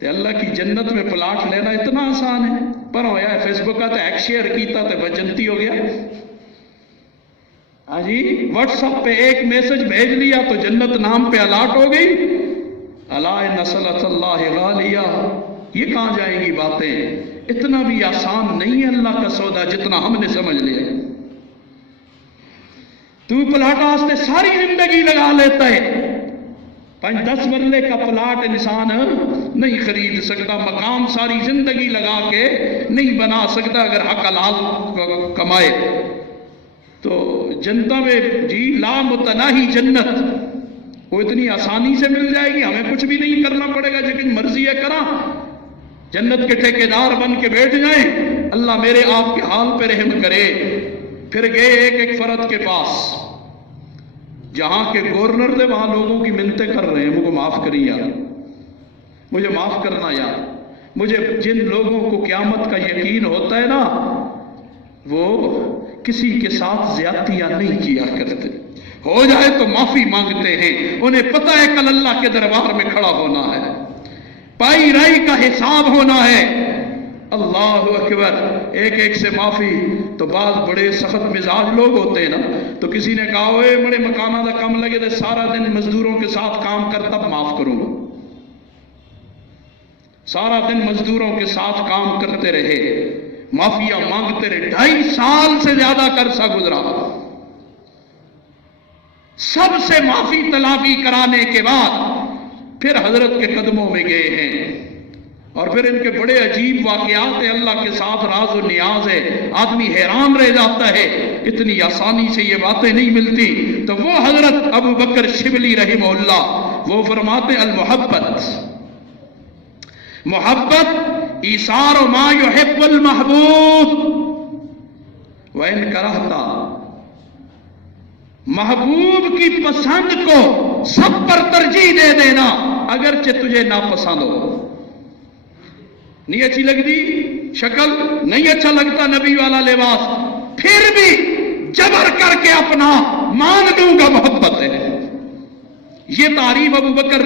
اللہ کی جنت میں پلاٹ لینا اتنا آسان ہے. پر ہویا فیس بک کا تو ایک شیئر کیتا تو بجنتی ہو گیا. ہاں جی, واٹس ایپ پہ ایک میسج بھیج لیا تو جنت نام پہ الاٹ ہو گئی. الا ان صلاۃ اللہ غالیہ. یہ کہاں جائیں گی باتیں؟ اتنا بھی آسان نہیں ہے اللہ کا سودا جتنا ہم نے سمجھ لیا. تو پلاٹ واسطے ساری زندگی لگا لیتا ہے. 5-10 مرلے کا پلاٹ انسان نہیں خرید سکتا. مقام ساری زندگی لگا کے نہیں بنا سکتا اگر حق حلال کمائے. تو جنتا میں جی لا متناہی جنت وہ اتنی آسانی سے مل جائے گی. ہمیں کچھ بھی نہیں کرنا پڑے گا, لیکن مرضی ہے کرا. جنت کے ٹھیکیدار بن کے بیٹھ جائیں. اللہ میرے آپ کے حال پہ رحم کرے. پھر گئے ایک فرد کے پاس, جہاں کے گورنر تھے. وہاں لوگوں کی منتیں کر رہے ہیں, مجھے معاف کری یار, مجھے معاف کرنا یار, مجھے جن لوگوں کو قیامت کا یقین ہوتا ہے نا وہ کسی کے ساتھ زیادتیاں نہیں کیا کرتے، ہو جائے تو معافی مانگتے ہیں، انہیں پتہ ہے کل اللہ کے دربار میں کھڑا ہونا ہے، پائی رائی کا حساب ہونا ہے۔ اللہ اکبر، ایک ایک سے معافی۔ تو بعض بڑے سخت مزاج لوگ ہوتے ہیں نا، تو کسی نے کہا ہوئے بڑے مکانہ دا کم لگے دے سارا دن مزدوروں کے ساتھ کام کر تب معاف کروں گا، سارا دن مزدوروں کے ساتھ کام کرتے رہے، معافیاں مانگتے رہے، 2.5 سال سے زیادہ عرصہ گزرا، سب سے معافی تلافی کرانے کے بعد پھر حضرت کے قدموں میں گئے ہیں، اور پھر ان کے بڑے عجیب واقعات ہیں، اللہ کے ساتھ راز و نیاز ہے، آدمی حیران رہ جاتا ہے، اتنی آسانی سے یہ باتیں نہیں ملتی۔ تو وہ حضرت ابو بکر شبلی رحمہ اللہ وہ فرماتے المحبت، محبت ایثار ما یحب المحبوب وَإِن كَرَهْتَ، محبوب کی پسند کو سب پر ترجیح دے دینا اگرچہ تجھے ناپسند ہو۔ نہیں اچھی لگتی شکل، نہیں اچھا لگتا نبی والا لباس، پھر بھی جبر کر کے اپنا مان لوں گا، محبت ہے۔ یہ تعریف ابو بکر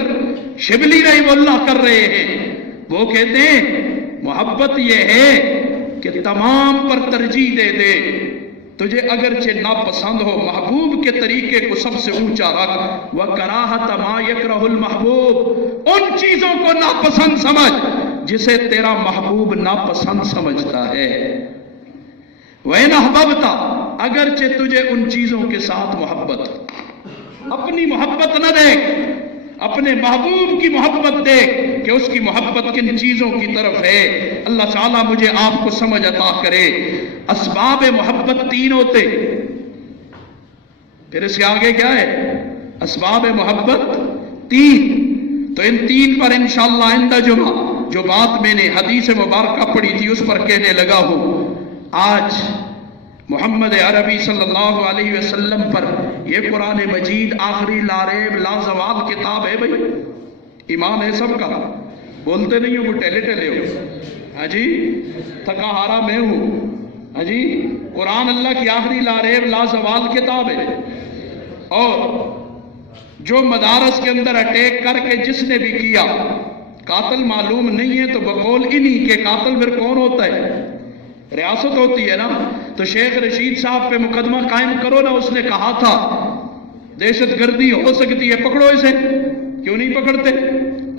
شبلی رحمہ اللہ کر رہے ہیں۔ وہ کہتے ہیں محبت یہ ہے کہ تمام پر ترجیح دے دے، تجھے اگرچہ ناپسند ہو محبوب کے طریقے کو سب سے اونچا رکھ، وَكَرَاهَةَ مَا يَكْرَهُ الْمَحْبُوب، ان چیزوں کو ناپسند سمجھ جسے تیرا محبوب ناپسند سمجھتا ہے۔ وَإِنْ أَحْبَبْتَ، اگرچہ تجھے ان چیزوں کے ساتھ محبت، اپنی محبت نہ دیکھ، اپنے محبوب کی محبت دیکھ کہ اس کی محبت کن چیزوں کی طرف ہے۔ اللہ تعالیٰ مجھے آپ کو سمجھ عطا کرے۔ اسباب محبت 3 ہوتے، پھر اس کے آگے کیا ہے؟ اسباب محبت 3۔ تو ان 3 پر انشاءاللہ آئندہ جمعہ جو بات میں نے حدیث مبارکہ پڑھی تھی اس پر کہنے لگا ہوں۔ آج محمد عربی صلی اللہ علیہ وسلم پر یہ قرآن مجید آخری لا ریب لا زوال کتاب ہے۔ بھائی ایمان ہے سب کا، بولتے نہیں ہو، وہ ٹیلے ٹیلے ہو، ہاں جی تھکا ہارا میں ہوں، ہاں جی قرآن اللہ کی آخری لا ریب لا زوال کتاب ہے۔ اور جو مدارس کے اندر اٹیک کر کے جس نے بھی کیا، قاتل معلوم نہیں ہے تو بقول انہی کے قاتل پھر کون ہوتا ہے؟ ریاست ہوتی ہے نا۔ تو شیخ رشید صاحب پہ مقدمہ قائم کرو نا، اس نے کہا تھا دہشت گردی ہو سکتی ہے، پکڑو اسے، کیوں نہیں پکڑتے؟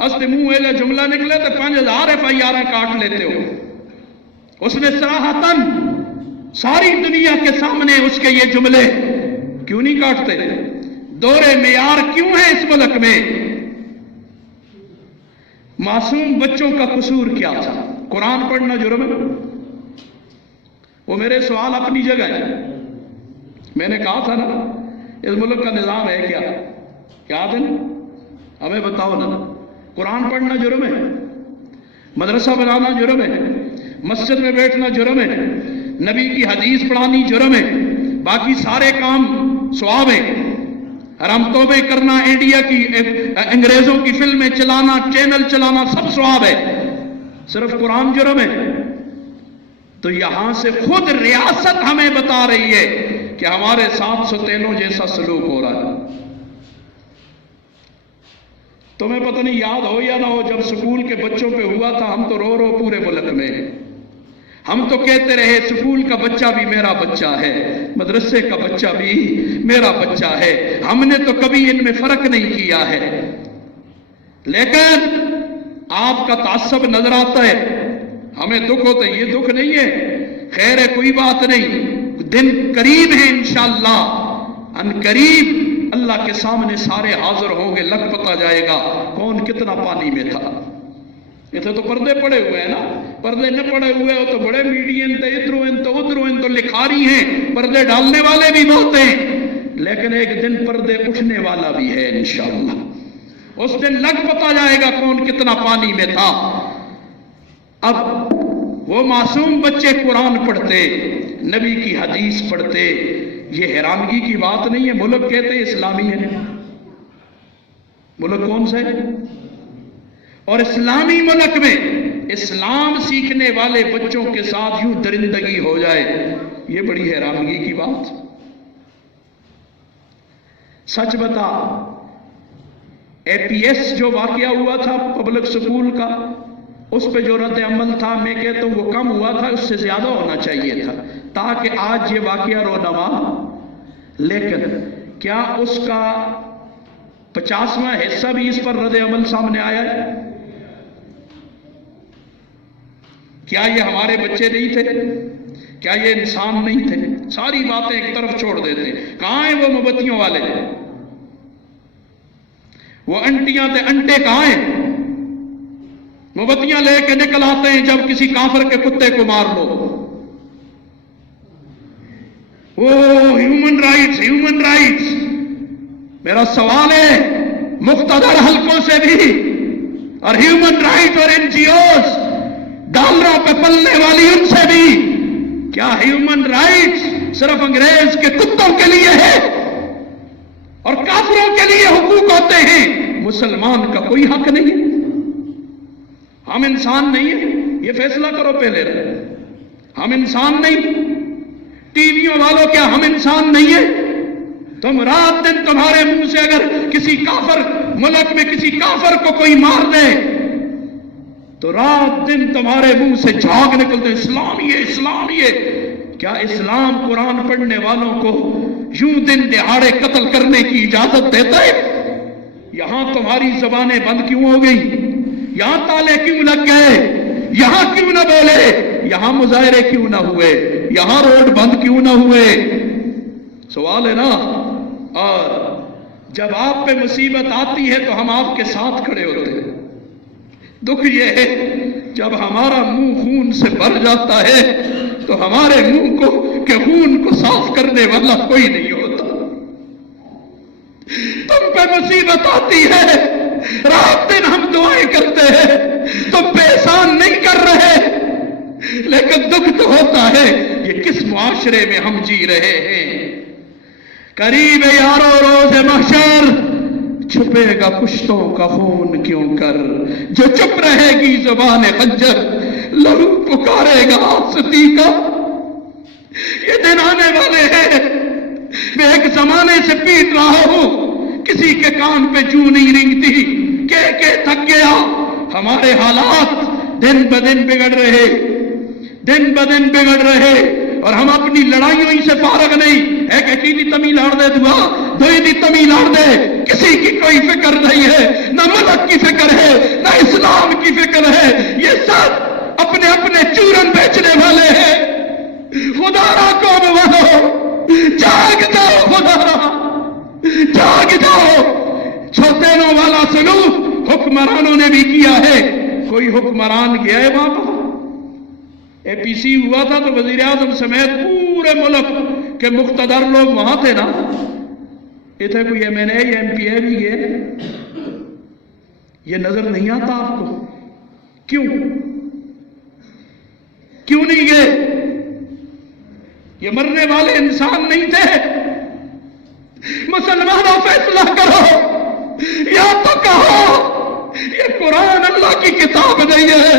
است منہ ایلا جملہ نکلے تو 5000 FIR کاٹ لیتے ہو۔ اس نے صراحتاً ساری دنیا کے سامنے اس کے یہ جملے کیوں نہیں کاٹتے؟ دور معیار کیوں ہے اس ملک میں؟ معصوم بچوں کا قصور کیا تھا؟ قرآن پڑھنا جرم ہے؟ وہ میرے سوال اپنی جگہ ہے۔ میں نے کہا تھا نا اس ملک کا نظام ہے کیا؟ یاد ہے نا؟ ہمیں بتاؤ نا، قرآن پڑھنا جرم ہے، مدرسہ بنانا جرم ہے، مسجد میں بیٹھنا جرم ہے، نبی کی حدیث پڑھانی جرم ہے، باقی سارے کام ثواب ہے، حرام توبے کرنا، انڈیا کی انگریزوں کی فلمیں چلانا، چینل چلانا سب ثواب ہے، صرف قرآن جرم ہے۔ تو یہاں سے خود ریاست ہمیں بتا رہی ہے کہ ہمارے ساتھ ستینوں جیسا سلوک ہو رہا ہے۔ تمہیں پتہ نہیں یاد ہو یا نہ ہو، جب سکول کے بچوں پہ ہوا تھا ہم تو رو رو پورے ملک میں، ہم تو کہتے رہے سکول کا بچہ بھی میرا بچہ ہے، مدرسے کا بچہ بھی میرا بچہ ہے، ہم نے تو کبھی ان میں فرق نہیں کیا ہے۔ لیکن آپ کا تعصب نظر آتا ہے، ہمیں دکھ ہوتا ہے، یہ دکھ نہیں ہے، خیر ہے کوئی بات نہیں، دن قریب ہے انشاءاللہ، ان قریب اللہ کے سامنے سارے حاضر ہوں گے، لگ پتا جائے گا کون کتنا پانی میں تھا۔ اتنے تو پردے پڑے ہوئے ہیں نا، پردے نہ پڑے ہوئے ہو تو بڑے میڈین تو ادھروں ان تو ادھروں ان تو لکھاری ہیں، پردے ڈالنے والے بھی بہت ہیں، لیکن ایک دن پردے اٹھنے والا بھی ہے انشاءاللہ، اس دن لگ پتا جائے گا کون کتنا پانی میں تھا۔ اب وہ معصوم بچے قرآن پڑھتے، نبی کی حدیث پڑھتے، یہ حیرانگی کی بات نہیں ہے۔ ملک کہتے ہیں اسلامی ہے، ملک کون سا ہے؟ اور اسلامی ملک میں اسلام سیکھنے والے بچوں کے ساتھ یوں درندگی ہو جائے، یہ بڑی حیرانگی کی بات۔ سچ بتا، اے پی ایس جو واقعہ ہوا تھا پبلک سکول کا، اس پہ جو رد عمل تھا، میں کہتا ہوں وہ کم ہوا تھا، اس سے زیادہ ہونا چاہیے تھا تاکہ آج یہ واقعہ رونما۔ لیکن کیا اس کا 50واں حصہ بھی اس پر رد عمل سامنے آیا ہے؟ کیا یہ ہمارے بچے نہیں تھے؟ کیا یہ انسان نہیں تھے؟ ساری باتیں ایک طرف چھوڑ دیتے ہیں۔ کہاں ہیں وہ موم بتیوں والے؟ وہ انٹیاں تے انٹے کہاں ہیں؟ موم بتیاں لے کے نکل آتے ہیں جب کسی کافر کے کتے کو مار لو۔ وہ ہیومن رائٹس، ہیومن رائٹس۔ میرا سوال ہے مقتدر حلقوں سے بھی اور ہیومن رائٹ اور این جی اوز ڈالروں پہ پلنے والی ان سے بھی، کیا ہیومن رائٹس صرف انگریز کے کتوں کے لیے ہے اور کافروں کے لیے حقوق ہوتے ہیں؟ مسلمان کا کوئی حق نہیں؟ ہم انسان نہیں ہیں؟ یہ فیصلہ کرو پہلے۔ ہم انسان نہیں؟ ٹی ویوں والوں کیا ہم انسان نہیں ہیں؟ تم رات دن تمہارے منہ سے اگر کسی کافر ملک میں کسی کافر کو کوئی مار دے تو رات دن تمہارے منہ سے جھاگ نکلتے اسلامی ہے، اسلامی ہے۔ کیا اسلام قرآن پڑھنے والوں کو یوں دن دہاڑے قتل کرنے کی اجازت دیتا ہے؟ یہاں تمہاری زبانیں بند کیوں ہو گئی؟ یہاں تالے کیوں لگ گئے؟ یہاں کیوں نہ بولے؟ یہاں مظاہرے کیوں نہ ہوئے؟ یہاں روڈ بند کیوں نہ ہوئے؟ سوال ہے نا۔ اور جب آپ پہ مصیبت آتی ہے تو ہم آپ کے ساتھ کھڑے ہوتے ہیں۔ دکھ یہ ہے جب ہمارا منہ خون سے بھر جاتا ہے تو ہمارے منہ کو کہ خون کو صاف کرنے والا کوئی نہیں ہوتا۔ تم پہ مصیبت آتی ہے، رات دن ہم دعائیں کرتے ہیں، تم پہ احسان نہیں کر رہے، لیکن دکھ تو ہوتا ہے یہ کس معاشرے میں ہم جی رہے ہیں۔ قریب یارو روز محشر، چھپے گا پشتوں کا خون کیوں کر، جو چپ رہے گی زبان خنجر، لہو پکارے گا آستی کا۔ یہ دن آنے والے ہیں، میں ایک زمانے سے پیٹ رہا ہوں، کسی کے کان پہ جوں نہیں رنگتی، کہ تھک گیا۔ ہمارے حالات دن بدن بگڑ رہے، دن بدن بگڑ رہے، اور ہم اپنی لڑائیوں ہی سے فارغ نہیں۔ ایک عقیدی تمی لاڑ دے دعا، دویدی تمی لاڑ دے، کسی کی کوئی فکر نہیں ہے، نہ ملک کی فکر ہے، نہ اسلام کی فکر ہے۔ یہ سب اپنے اپنے چورن بیچنے والے ہیں۔ خدا را قوم والو، جاگ جاؤ، خدا را جاگ جاؤ۔ چھوٹینوں والا سلوک حکمرانوں نے بھی کیا ہے۔ کوئی حکمران گیا ہے وہاں پر؟ اے پی سی ہوا تھا تو وزیر اعظم سمیت پورے ملک کے مقتدر لوگ وہاں تھے نا؟ یہ تھے کوئی ایم این اے یا ایم پی اے بھی گئے؟ یہ نظر نہیں آتا آپ کو؟ کیوں نہیں گئے؟ یہ مرنے والے انسان نہیں تھے؟ مسلمانوں فیصلہ کرو، یا تو کہو یہ قرآن اللہ کی کتاب نہیں ہے،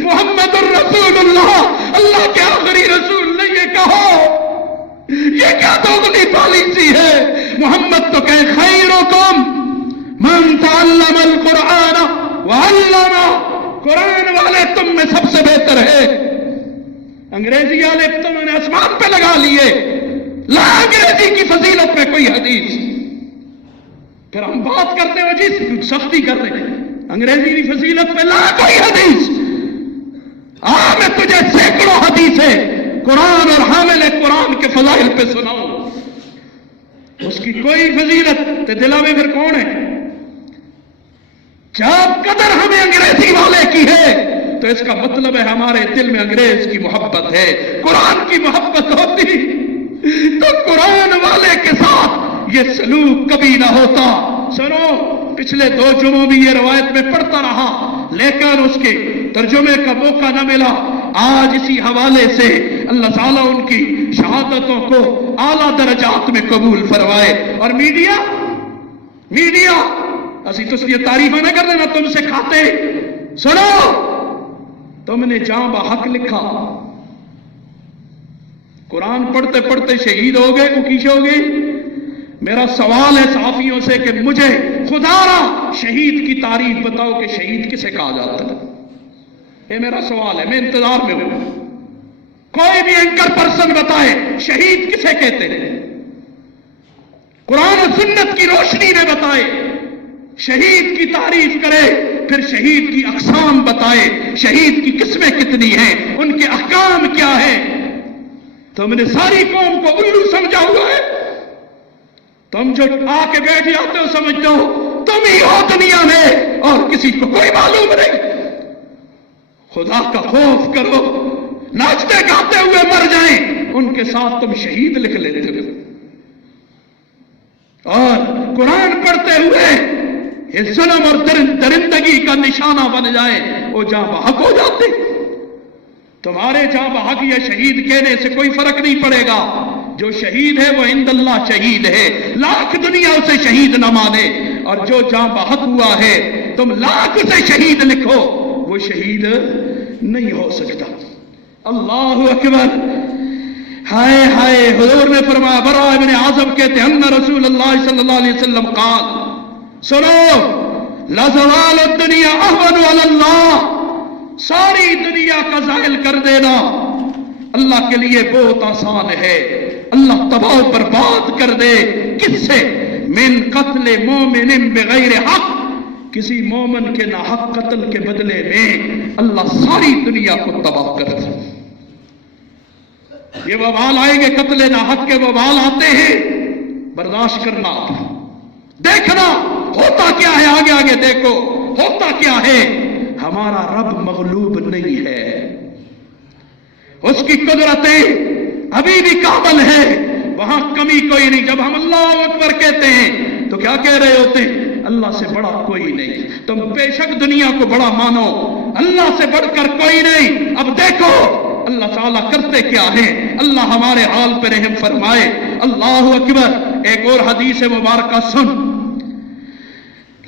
محمد الرسول اللہ اللہ کے آخری رسول نے یہ کہو، یہ کیا دوغلی پالیسی ہے؟ محمد تو کہ خیرکم من تعلم القرآن وعلمہ، قرآن والے تم میں سب سے بہتر ہے۔ انگریزی والے تم نے آسمان پہ لگا لیے، لا انگریزی کی فضیلت میں کوئی حدیث، پھر ہم بات کرتے ہو جی سختی کر رہے ہیں انگریزی کی فضیلت پہ، لا کوئی حدیث۔ میں تجھے سینکڑوں حدیثیں قرآن اور حامل قرآن کے فضائل پہ سناؤں، اس کی کوئی فضیلت تے دلا میں پھر کون ہے؟ جب قدر ہمیں انگریزی والے کی ہے تو اس کا مطلب ہے ہمارے دل میں انگریز کی محبت ہے۔ قرآن کی محبت ہوتی تو قرآن والے کے ساتھ یہ سلوک کبھی نہ ہوتا۔ سنو، پچھلے 2 جمعوں بھی یہ روایت میں پڑھتا رہا لیکن اس کے ترجمے کا موقع نہ ملا۔ آج اسی حوالے سے اللہ تعالیٰ ان کی شہادتوں کو اعلیٰ درجات میں قبول فرمائے۔ اور میڈیا اسی تو اس لیے تعریف نہ کر دینا تم سے کھاتے۔ سنو، تم نے جاں بحق لکھا، قرآن پڑھتے پڑھتے شہید ہو گئے، کوکیش ہو گئے۔ میرا سوال ہے صحافیوں سے کہ مجھے خدا را شہید کی تعریف بتاؤ کہ شہید کسے کہا جاتا ہے؟ یہ میرا سوال ہے، میں انتظار میں ہوں۔ کوئی بھی اینکر پرسن بتائے شہید کسے کہتے ہیں، قرآن و سنت کی روشنی میں بتائے، شہید کی تعریف کرے، پھر شہید کی اقسام بتائے، شہید کی قسمیں کتنی ہیں، ان کے احکام کیا ہیں۔ تم نے ساری قوم کو الو سمجھا ہوا ہے، تم جو آ کے بیٹھ جاتے ہو سمجھتے ہو تم ہی ہو دنیا میں اور کسی کو کوئی معلوم نہیں۔ خدا کا خوف کرو، ناچتے گاتے ہوئے مر جائیں ان کے ساتھ تم شہید لکھ لیتے ہو، اور قرآن پڑھتے ہوئے یہ ظلم اور درندگی کا نشانہ بن جائے، وہ جاں بحق ہو جاتے۔ تمہارے جاں بحق یا شہید کہنے سے کوئی فرق نہیں پڑے گا، جو شہید ہے وہ عند اللہ شہید ہے، لاکھ دنیا اسے شہید نہ مانے، اور جو جاں بحق ہوا ہے تم لاکھ اسے شہید لکھو، وہ شہید نہیں ہو سکتا۔ اللہ اکبر، ہائے ہائے۔ حضور نے فرمایا، برا ابن عازب کہتے ہیں ان رسول اللہ صلی اللہ علیہ وسلم قال، سنو، لزوال الدنیا احون علی اللہ، ساری دنیا کا زائل کر دینا اللہ کے لیے بہت آسان ہے۔ اللہ تباہ و برباد کر دے، کس سے؟ من قتل مومن بغیر حق، کسی مومن کے ناحق قتل کے بدلے میں اللہ ساری دنیا کو تباہ کر دے۔ یہ وبال آئیں گے، قتل ناحق کے وبال آتے ہیں، برداشت کرنا، دیکھنا ہوتا کیا ہے، آگے آگے دیکھو ہوتا کیا ہے۔ ہمارا رب مغلوب نہیں ہے، اس کی قدرتیں ابھی بھی قابل ہے، وہاں کمی کوئی نہیں۔ جب ہم اللہ اکبر کہتے ہیں تو کیا کہہ رہے ہوتے ہیں؟ اللہ سے بڑا کوئی نہیں۔ تم بے شک دنیا کو بڑا مانو، اللہ سے بڑھ کر کوئی نہیں۔ اب دیکھو اللہ تعالیٰ کرتے کیا ہیں، اللہ ہمارے حال پہ رحم فرمائے۔ اللہ اکبر۔ ایک اور حدیث مبارکہ سن،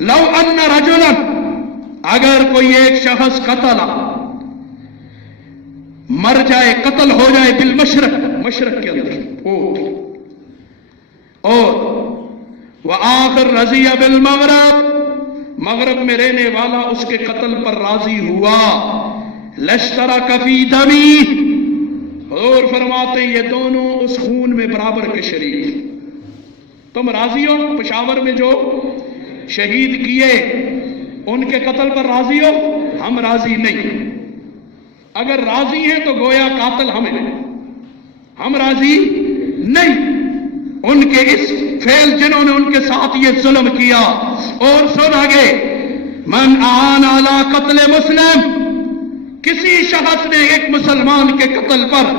لو ان رجلا، اگر کوئی ایک شخص قتل مر جائے، قتل ہو جائے، بالمشرق، مشرق کے اندر، اور وآخر رضی بالمغرب، مغرب میں رہنے والا اس کے قتل پر راضی ہوا، لشترک فی دمی، اور فرماتے ہیں یہ دونوں اس خون میں برابر کے شریک۔ تم راضی ہو پشاور میں جو شہید کیے ان کے قتل پر راضی ہو؟ ہم راضی نہیں۔ اگر راضی ہیں تو گویا قاتل ہمیں، ہم راضی نہیں ان کے اس فعل جنہوں نے ان کے ساتھ یہ ظلم کیا۔ اور سن آگے، من آن علی قتل مسلم، کسی شخص نے ایک مسلمان کے قتل پر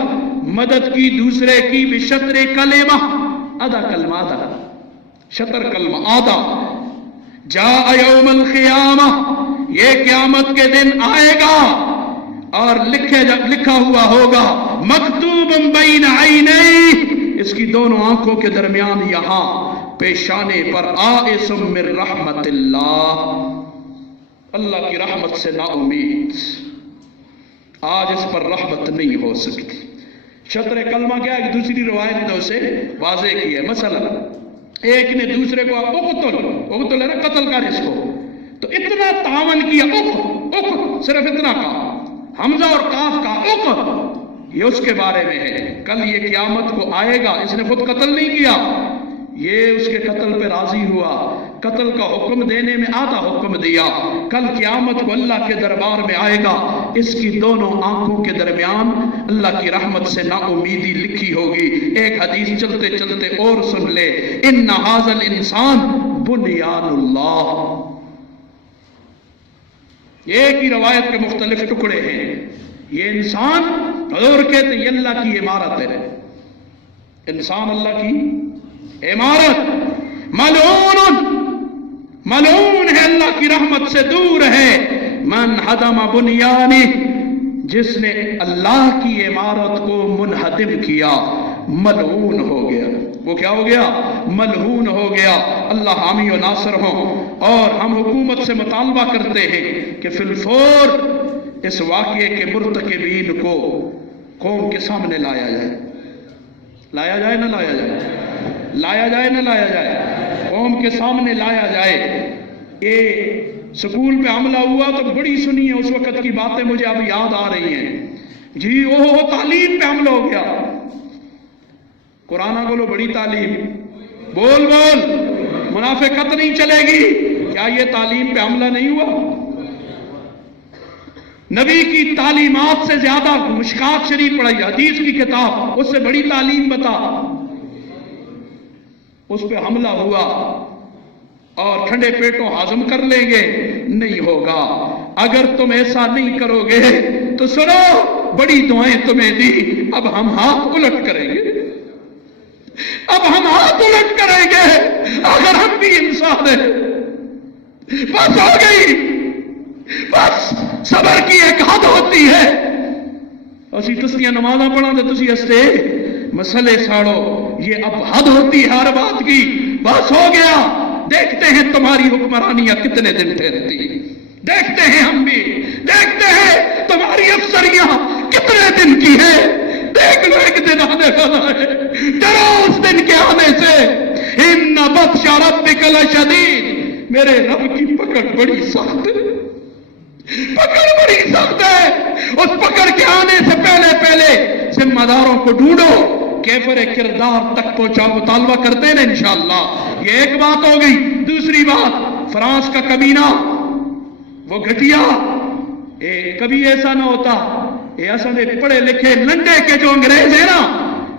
مدد کی دوسرے کی، بشطر کلمہ، آدھا کلمہ، آدھا شطر کلمہ، آدھا، جاء یوم القیامہ، یہ قیامت کے دن آئے گا اور لکھا ہوا ہوگا، مکتوب بین عینیہ، اس کی دونوں آنکھوں کے درمیان یہاں پیشانے پر، آئس من رحمت اللہ، اللہ کی رحمت سے نا امید، آج اس پر رحمت نہیں ہو سکتی۔ شطر کلمہ کیا ہے؟ دوسری روایت نے اسے واضح کی ہے۔ مثلا ایک نے دوسرے کو اقتل ہے نا، قتل کر اس کو، تو اتنا تعاون کیا، صرف اتنا کہا، حمزہ اور قاف کا، یہ اس کے بارے میں ہے۔ کل یہ قیامت کو آئے گا، اس نے خود قتل نہیں کیا، یہ اس کے قتل پہ راضی ہوا، قتل کا حکم دینے میں آدھا حکم دیا، کل قیامت کو اللہ کے دربار میں آئے گا، اس کی دونوں آنکھوں کے درمیان اللہ کی رحمت سے نا امیدی لکھی ہوگی۔ ایک حدیث چلتے چلتے اور سن لے، ان ھذا الانسان بنیان اللہ، ایک ہی روایت کے مختلف ٹکڑے ہیں۔ یہ انسان، حضور کہتے ہیں یہ اللہ کی عمارت ہے، انسان اللہ کی عمارت، ملعون ہے، اللہ کی رحمت سے دور ہے، من ہدم بنیانی، جس نے اللہ کی عمارت کو منہدم کیا، ملعون ہو گیا۔ وہ کیا ہو گیا؟ ملعون ہو گیا۔ اللہ حامی و ناصر ہوں۔ اور ہم حکومت سے مطالبہ کرتے ہیں کہ فی الفور اس واقعے کے مرتکبین کو قوم کے سامنے لایا جائے. لایا جائے نہ لایا جائے؟ لایا جائے نہ لایا جائے؟ قوم کے سامنے لایا جائے. یہ سکول پہ حملہ ہوا تو بڑی سنی ہے اس وقت کی باتیں مجھے اب یاد آ رہی ہیں. جی تعلیم پہ حملہ ہو گیا. قرآن بولو بڑی تعلیم. بول بول منافقت نہیں چلے گی. کیا یہ تعلیم پہ حملہ نہیں ہوا؟ نبی کی تعلیمات سے زیادہ مشکات شریف پڑھائی، حدیث کی کتاب، اس سے بڑی تعلیم بتا. اس پہ حملہ ہوا اور ٹھنڈے پیٹوں ہضم کر لیں گے؟ نہیں ہوگا. اگر تم ایسا نہیں کرو گے تو سنو، بڑی دعائیں تمہیں دی، اب ہم ہاتھ الٹ کریں گے. اب ہم ہاتھ الٹ کریں گے. اگر ہم بھی انسان ہیں. بس ہو گئی. بس صبر کی ایک حد ہوتی ہے. اسی تسلیاں نمازاں پڑھا تو تسی ہستے مسئلے ساڑو. یہ اب حد ہوتی ہے ہر بات کی. بس ہو گیا. دیکھتے ہیں تمہاری حکمرانیاں کتنے دن ٹھہرتی. دیکھتے ہیں ہم بھی. دیکھتے ہیں تمہاری افسریاں کتنے دن کی ہے. دیکھ لو ایک دن آنے والا ہے. ڈرو اس دن کے آنے سے. ان بطش ربک لشدید. میرے رب کی پکڑ بڑی سخت ہے. پکڑ بڑی سخت ہے. اس پکڑ کے آنے سے پہلے پہلے ذمہ داروں کو ڈھونڈو. کیفر کردار تک پہنچاؤ. مطالبہ کرتے ہیں انشاءاللہ. یہ ایک بات ہو گئی. دوسری بات، فرانس کا کمینہ وہ گھٹیا. کبھی ایسا نہ ہوتا. یہ اصل پڑھے لکھے لنڈے کے جو انگریز ہیں نا،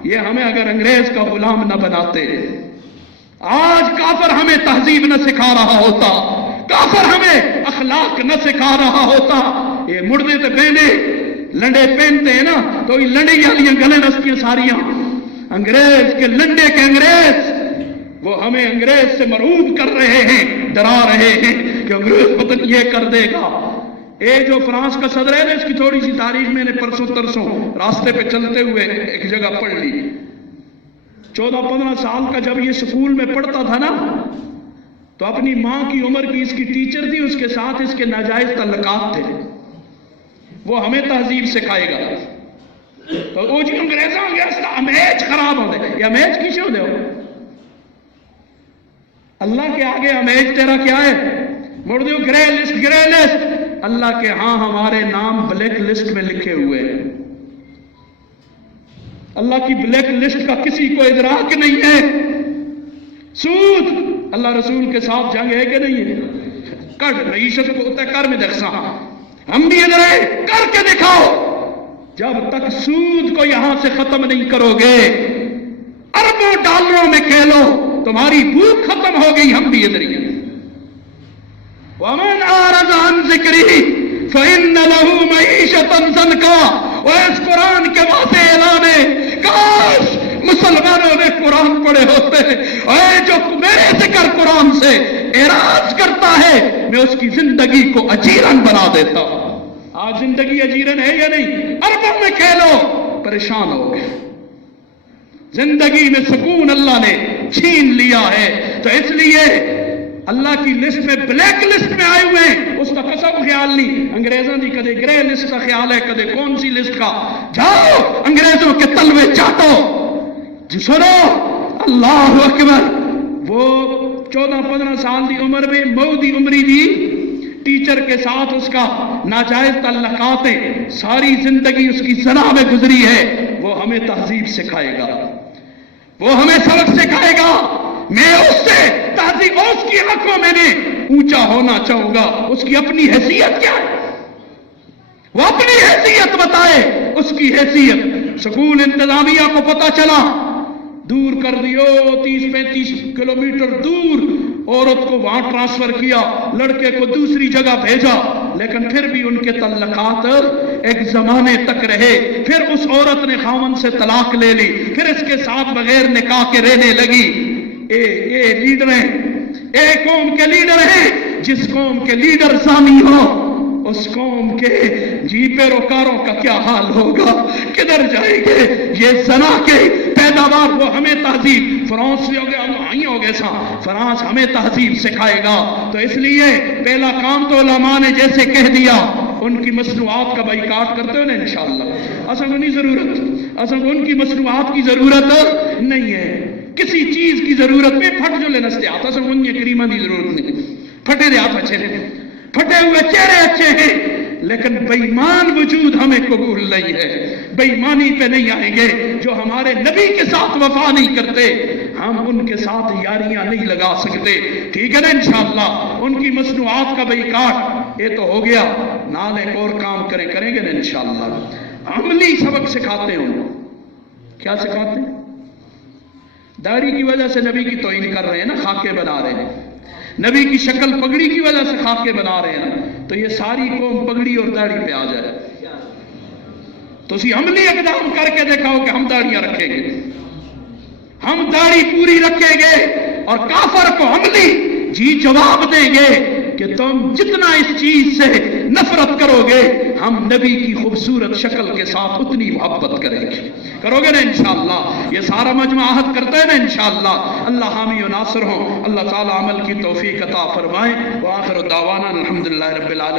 یہ ہمیں اگر انگریز کا غلام نہ بناتے، آج کافر ہمیں تہذیب نہ سکھا رہا ہوتا، کافر ہمیں اخلاق نہ سکھا رہا ہوتا. یہ مردے تو بہنے لنڈے پہنتے ہیں نا، تو یہ لنڈے والی گلے نسکیاں ساریاں انگریز کے لنڈے کے انگریز، وہ ہمیں انگریز سے مرعوب کر رہے ہیں، ڈرا رہے ہیں کہ انگریز پتہ یہ کر دے گا. یہ جو فرانس کا صدر ہے نا، اس کی تھوڑی سی تاریخ میں نے پرسوں ترسوں راستے پہ چلتے ہوئے ایک جگہ پڑھ لی. 14-15 سال کا جب یہ سکول میں پڑھتا تھا نا، تو اپنی ماں کی عمر کی اس کی ٹیچر تھی، اس کے ساتھ اس کے ناجائز تعلقات تھے. وہ ہمیں تہذیب سکھائے گا. تو وہ جی انگریزوں گیا امیج خراب ہو دے. یہ امیج کسے ہو دے ہو؟ اللہ کے آگے امیج تیرا کیا ہے؟ مڑ دیو گرے لسٹ. گرے لسٹ اللہ کے ہاں ہمارے نام بلیک لسٹ میں لکھے ہوئے ہیں. اللہ کی بلیک لسٹ کا کسی کو ادراک نہیں ہے. سود اللہ رسول کے ساتھ جنگ ہے کہ نہیں ہے؟ کر معیشت کو ہوتا ہے کر میں دکھسا. ہم بھی ادھر ہے کر کے دکھاؤ. جب تک سود کو یہاں سے ختم نہیں کرو گے، اربوں ڈالروں میں کھیلو، تمہاری بھوک ختم ہو گئی. ہم بھی ادھر ہی ہیں. وَمَنْ أَعْرَضَ عَنْ ذِكْرِي فَإِنَّ لَهُ مَعِيشَةً ضَنْكًا. وہ اس قرآن کے واضح اعلان ہے. کاش مسلمانوں نے قرآن پڑھے ہوتے. اے جو میرے ذکر قرآن سے اعراض کرتا ہے، میں اس کی زندگی کو اجیرن بنا دیتا ہوں. آج زندگی اجیرن ہے یا نہیں؟ اربوں میں کھیلو، پریشان ہو گئے. زندگی میں سکون اللہ نے چھین لیا ہے. تو اس لیے اللہ کی لسٹ میں بلیک لسٹ میں آئے ہوئے ہیں. اس کا قسم خیال نہیں. انگریزوں کی کدے گرے لسٹ کا خیال ہے، کدے کون سی لسٹ کا. جاؤ انگریزوں کے تلوے چاٹو. جی سنو اللہ اکبر. وہ 14-15 سال دی عمر میں مودی عمری دی ٹیچر کے ساتھ اس کا ناجائز تعلقات ہیں. ساری زندگی اس کی زنا میں گزری ہے. وہ ہمیں تہذیب سکھائے گا، وہ ہمیں سبق سکھائے گا. میں اس سے تہذیب، اس کی آنکھوں میں نے اونچا ہونا چاہوں گا. اس کی اپنی حیثیت کیا ہے، وہ اپنی حیثیت بتائے. اس کی حیثیت سکول انتظامیہ کو پتا چلا، دور کر دیو 30-35 کلومیٹر دور عورت کو وہاں ٹرانسفر کیا، لڑکے کو دوسری جگہ بھیجا. لیکن پھر بھی ان کے تعلقات ایک زمانے تک رہے. پھر اس عورت نے خاوند سے طلاق لے لی، پھر اس کے ساتھ بغیر نکاح کے رہنے لگی. یہ لیڈر ہیں، اے قوم کے لیڈر ہیں. جس قوم کے لیڈر زانی ہو، اس قوم کے جی پیروکاروں کا کیا حال ہوگا، کدھر جائیں گے. یہ زنا کے پیداوار وہ ہمیں تہذیب، فرانس سے ہو گیا ہم آئی ہو گئے سا، فرانس ہمیں تہذیب سکھائے گا. تو اس لیے پہلا کام تو علماء نے جیسے کہہ دیا ان کی مصنوعات کا بائیکاٹ کرتے ہو نا انشاءاللہ. اساں کو نہیں ضرورت، اساں کو ان کی مصنوعات کی ضرورت نہیں ہے. کسی چیز کی ضرورت میں پھٹ جو لے نستے آتا سا ان کریمہ کی ضرورت نہیں. پھٹے دے ہاتھ اچھے ہیں، پھٹے ہوئے چہرے اچھے ہیں، لیکن بےایمان وجود ہمیں قبول نہیں ہے. بےایمانی پہ نہیں آئیں گے. جو ہمارے نبی کے ساتھ وفا نہیں کرتے ہم ان کے ساتھ یاریاں نہیں لگا سکتے. ٹھیک ہے نا انشاءاللہ. ان کی مصنوعات کا بائیکاٹ یہ تو ہو گیا. نال ایک اور کام کریں گے نا انشاءاللہ. عملی سبق سکھاتے ہوں. کیا سکھاتے ہیں؟ داڑھی کی وجہ سے نبی کی توہین کر رہے ہیں نا، خاکے بنا رہے ہیں. نبی کی شکل پگڑی کی وجہ سے خاکے بنا رہے ہیں نا. تو یہ ساری قوم پگڑی اور داڑھی پہ آ جائے تو اسی عملی اقدام کر کے دیکھاؤ کہ ہم داڑیاں رکھیں گے، ہم داڑھی پوری رکھیں گے اور کافر کو عملی جی جواب دیں گے کہ تم جتنا اس چیز سے نفرت کرو گے ہم نبی کی خوبصورت شکل کے ساتھ اتنی محبت کریں گے. کرو گے نا انشاءاللہ. یہ سارا مجمع عہد کرتا ہے نا انشاءاللہ. اللہ حامی و ناصر ہوں. اللہ تعالی عمل کی توفیق عطا فرمائے. وآخر دعوانا الحمدللہ رب العالمین.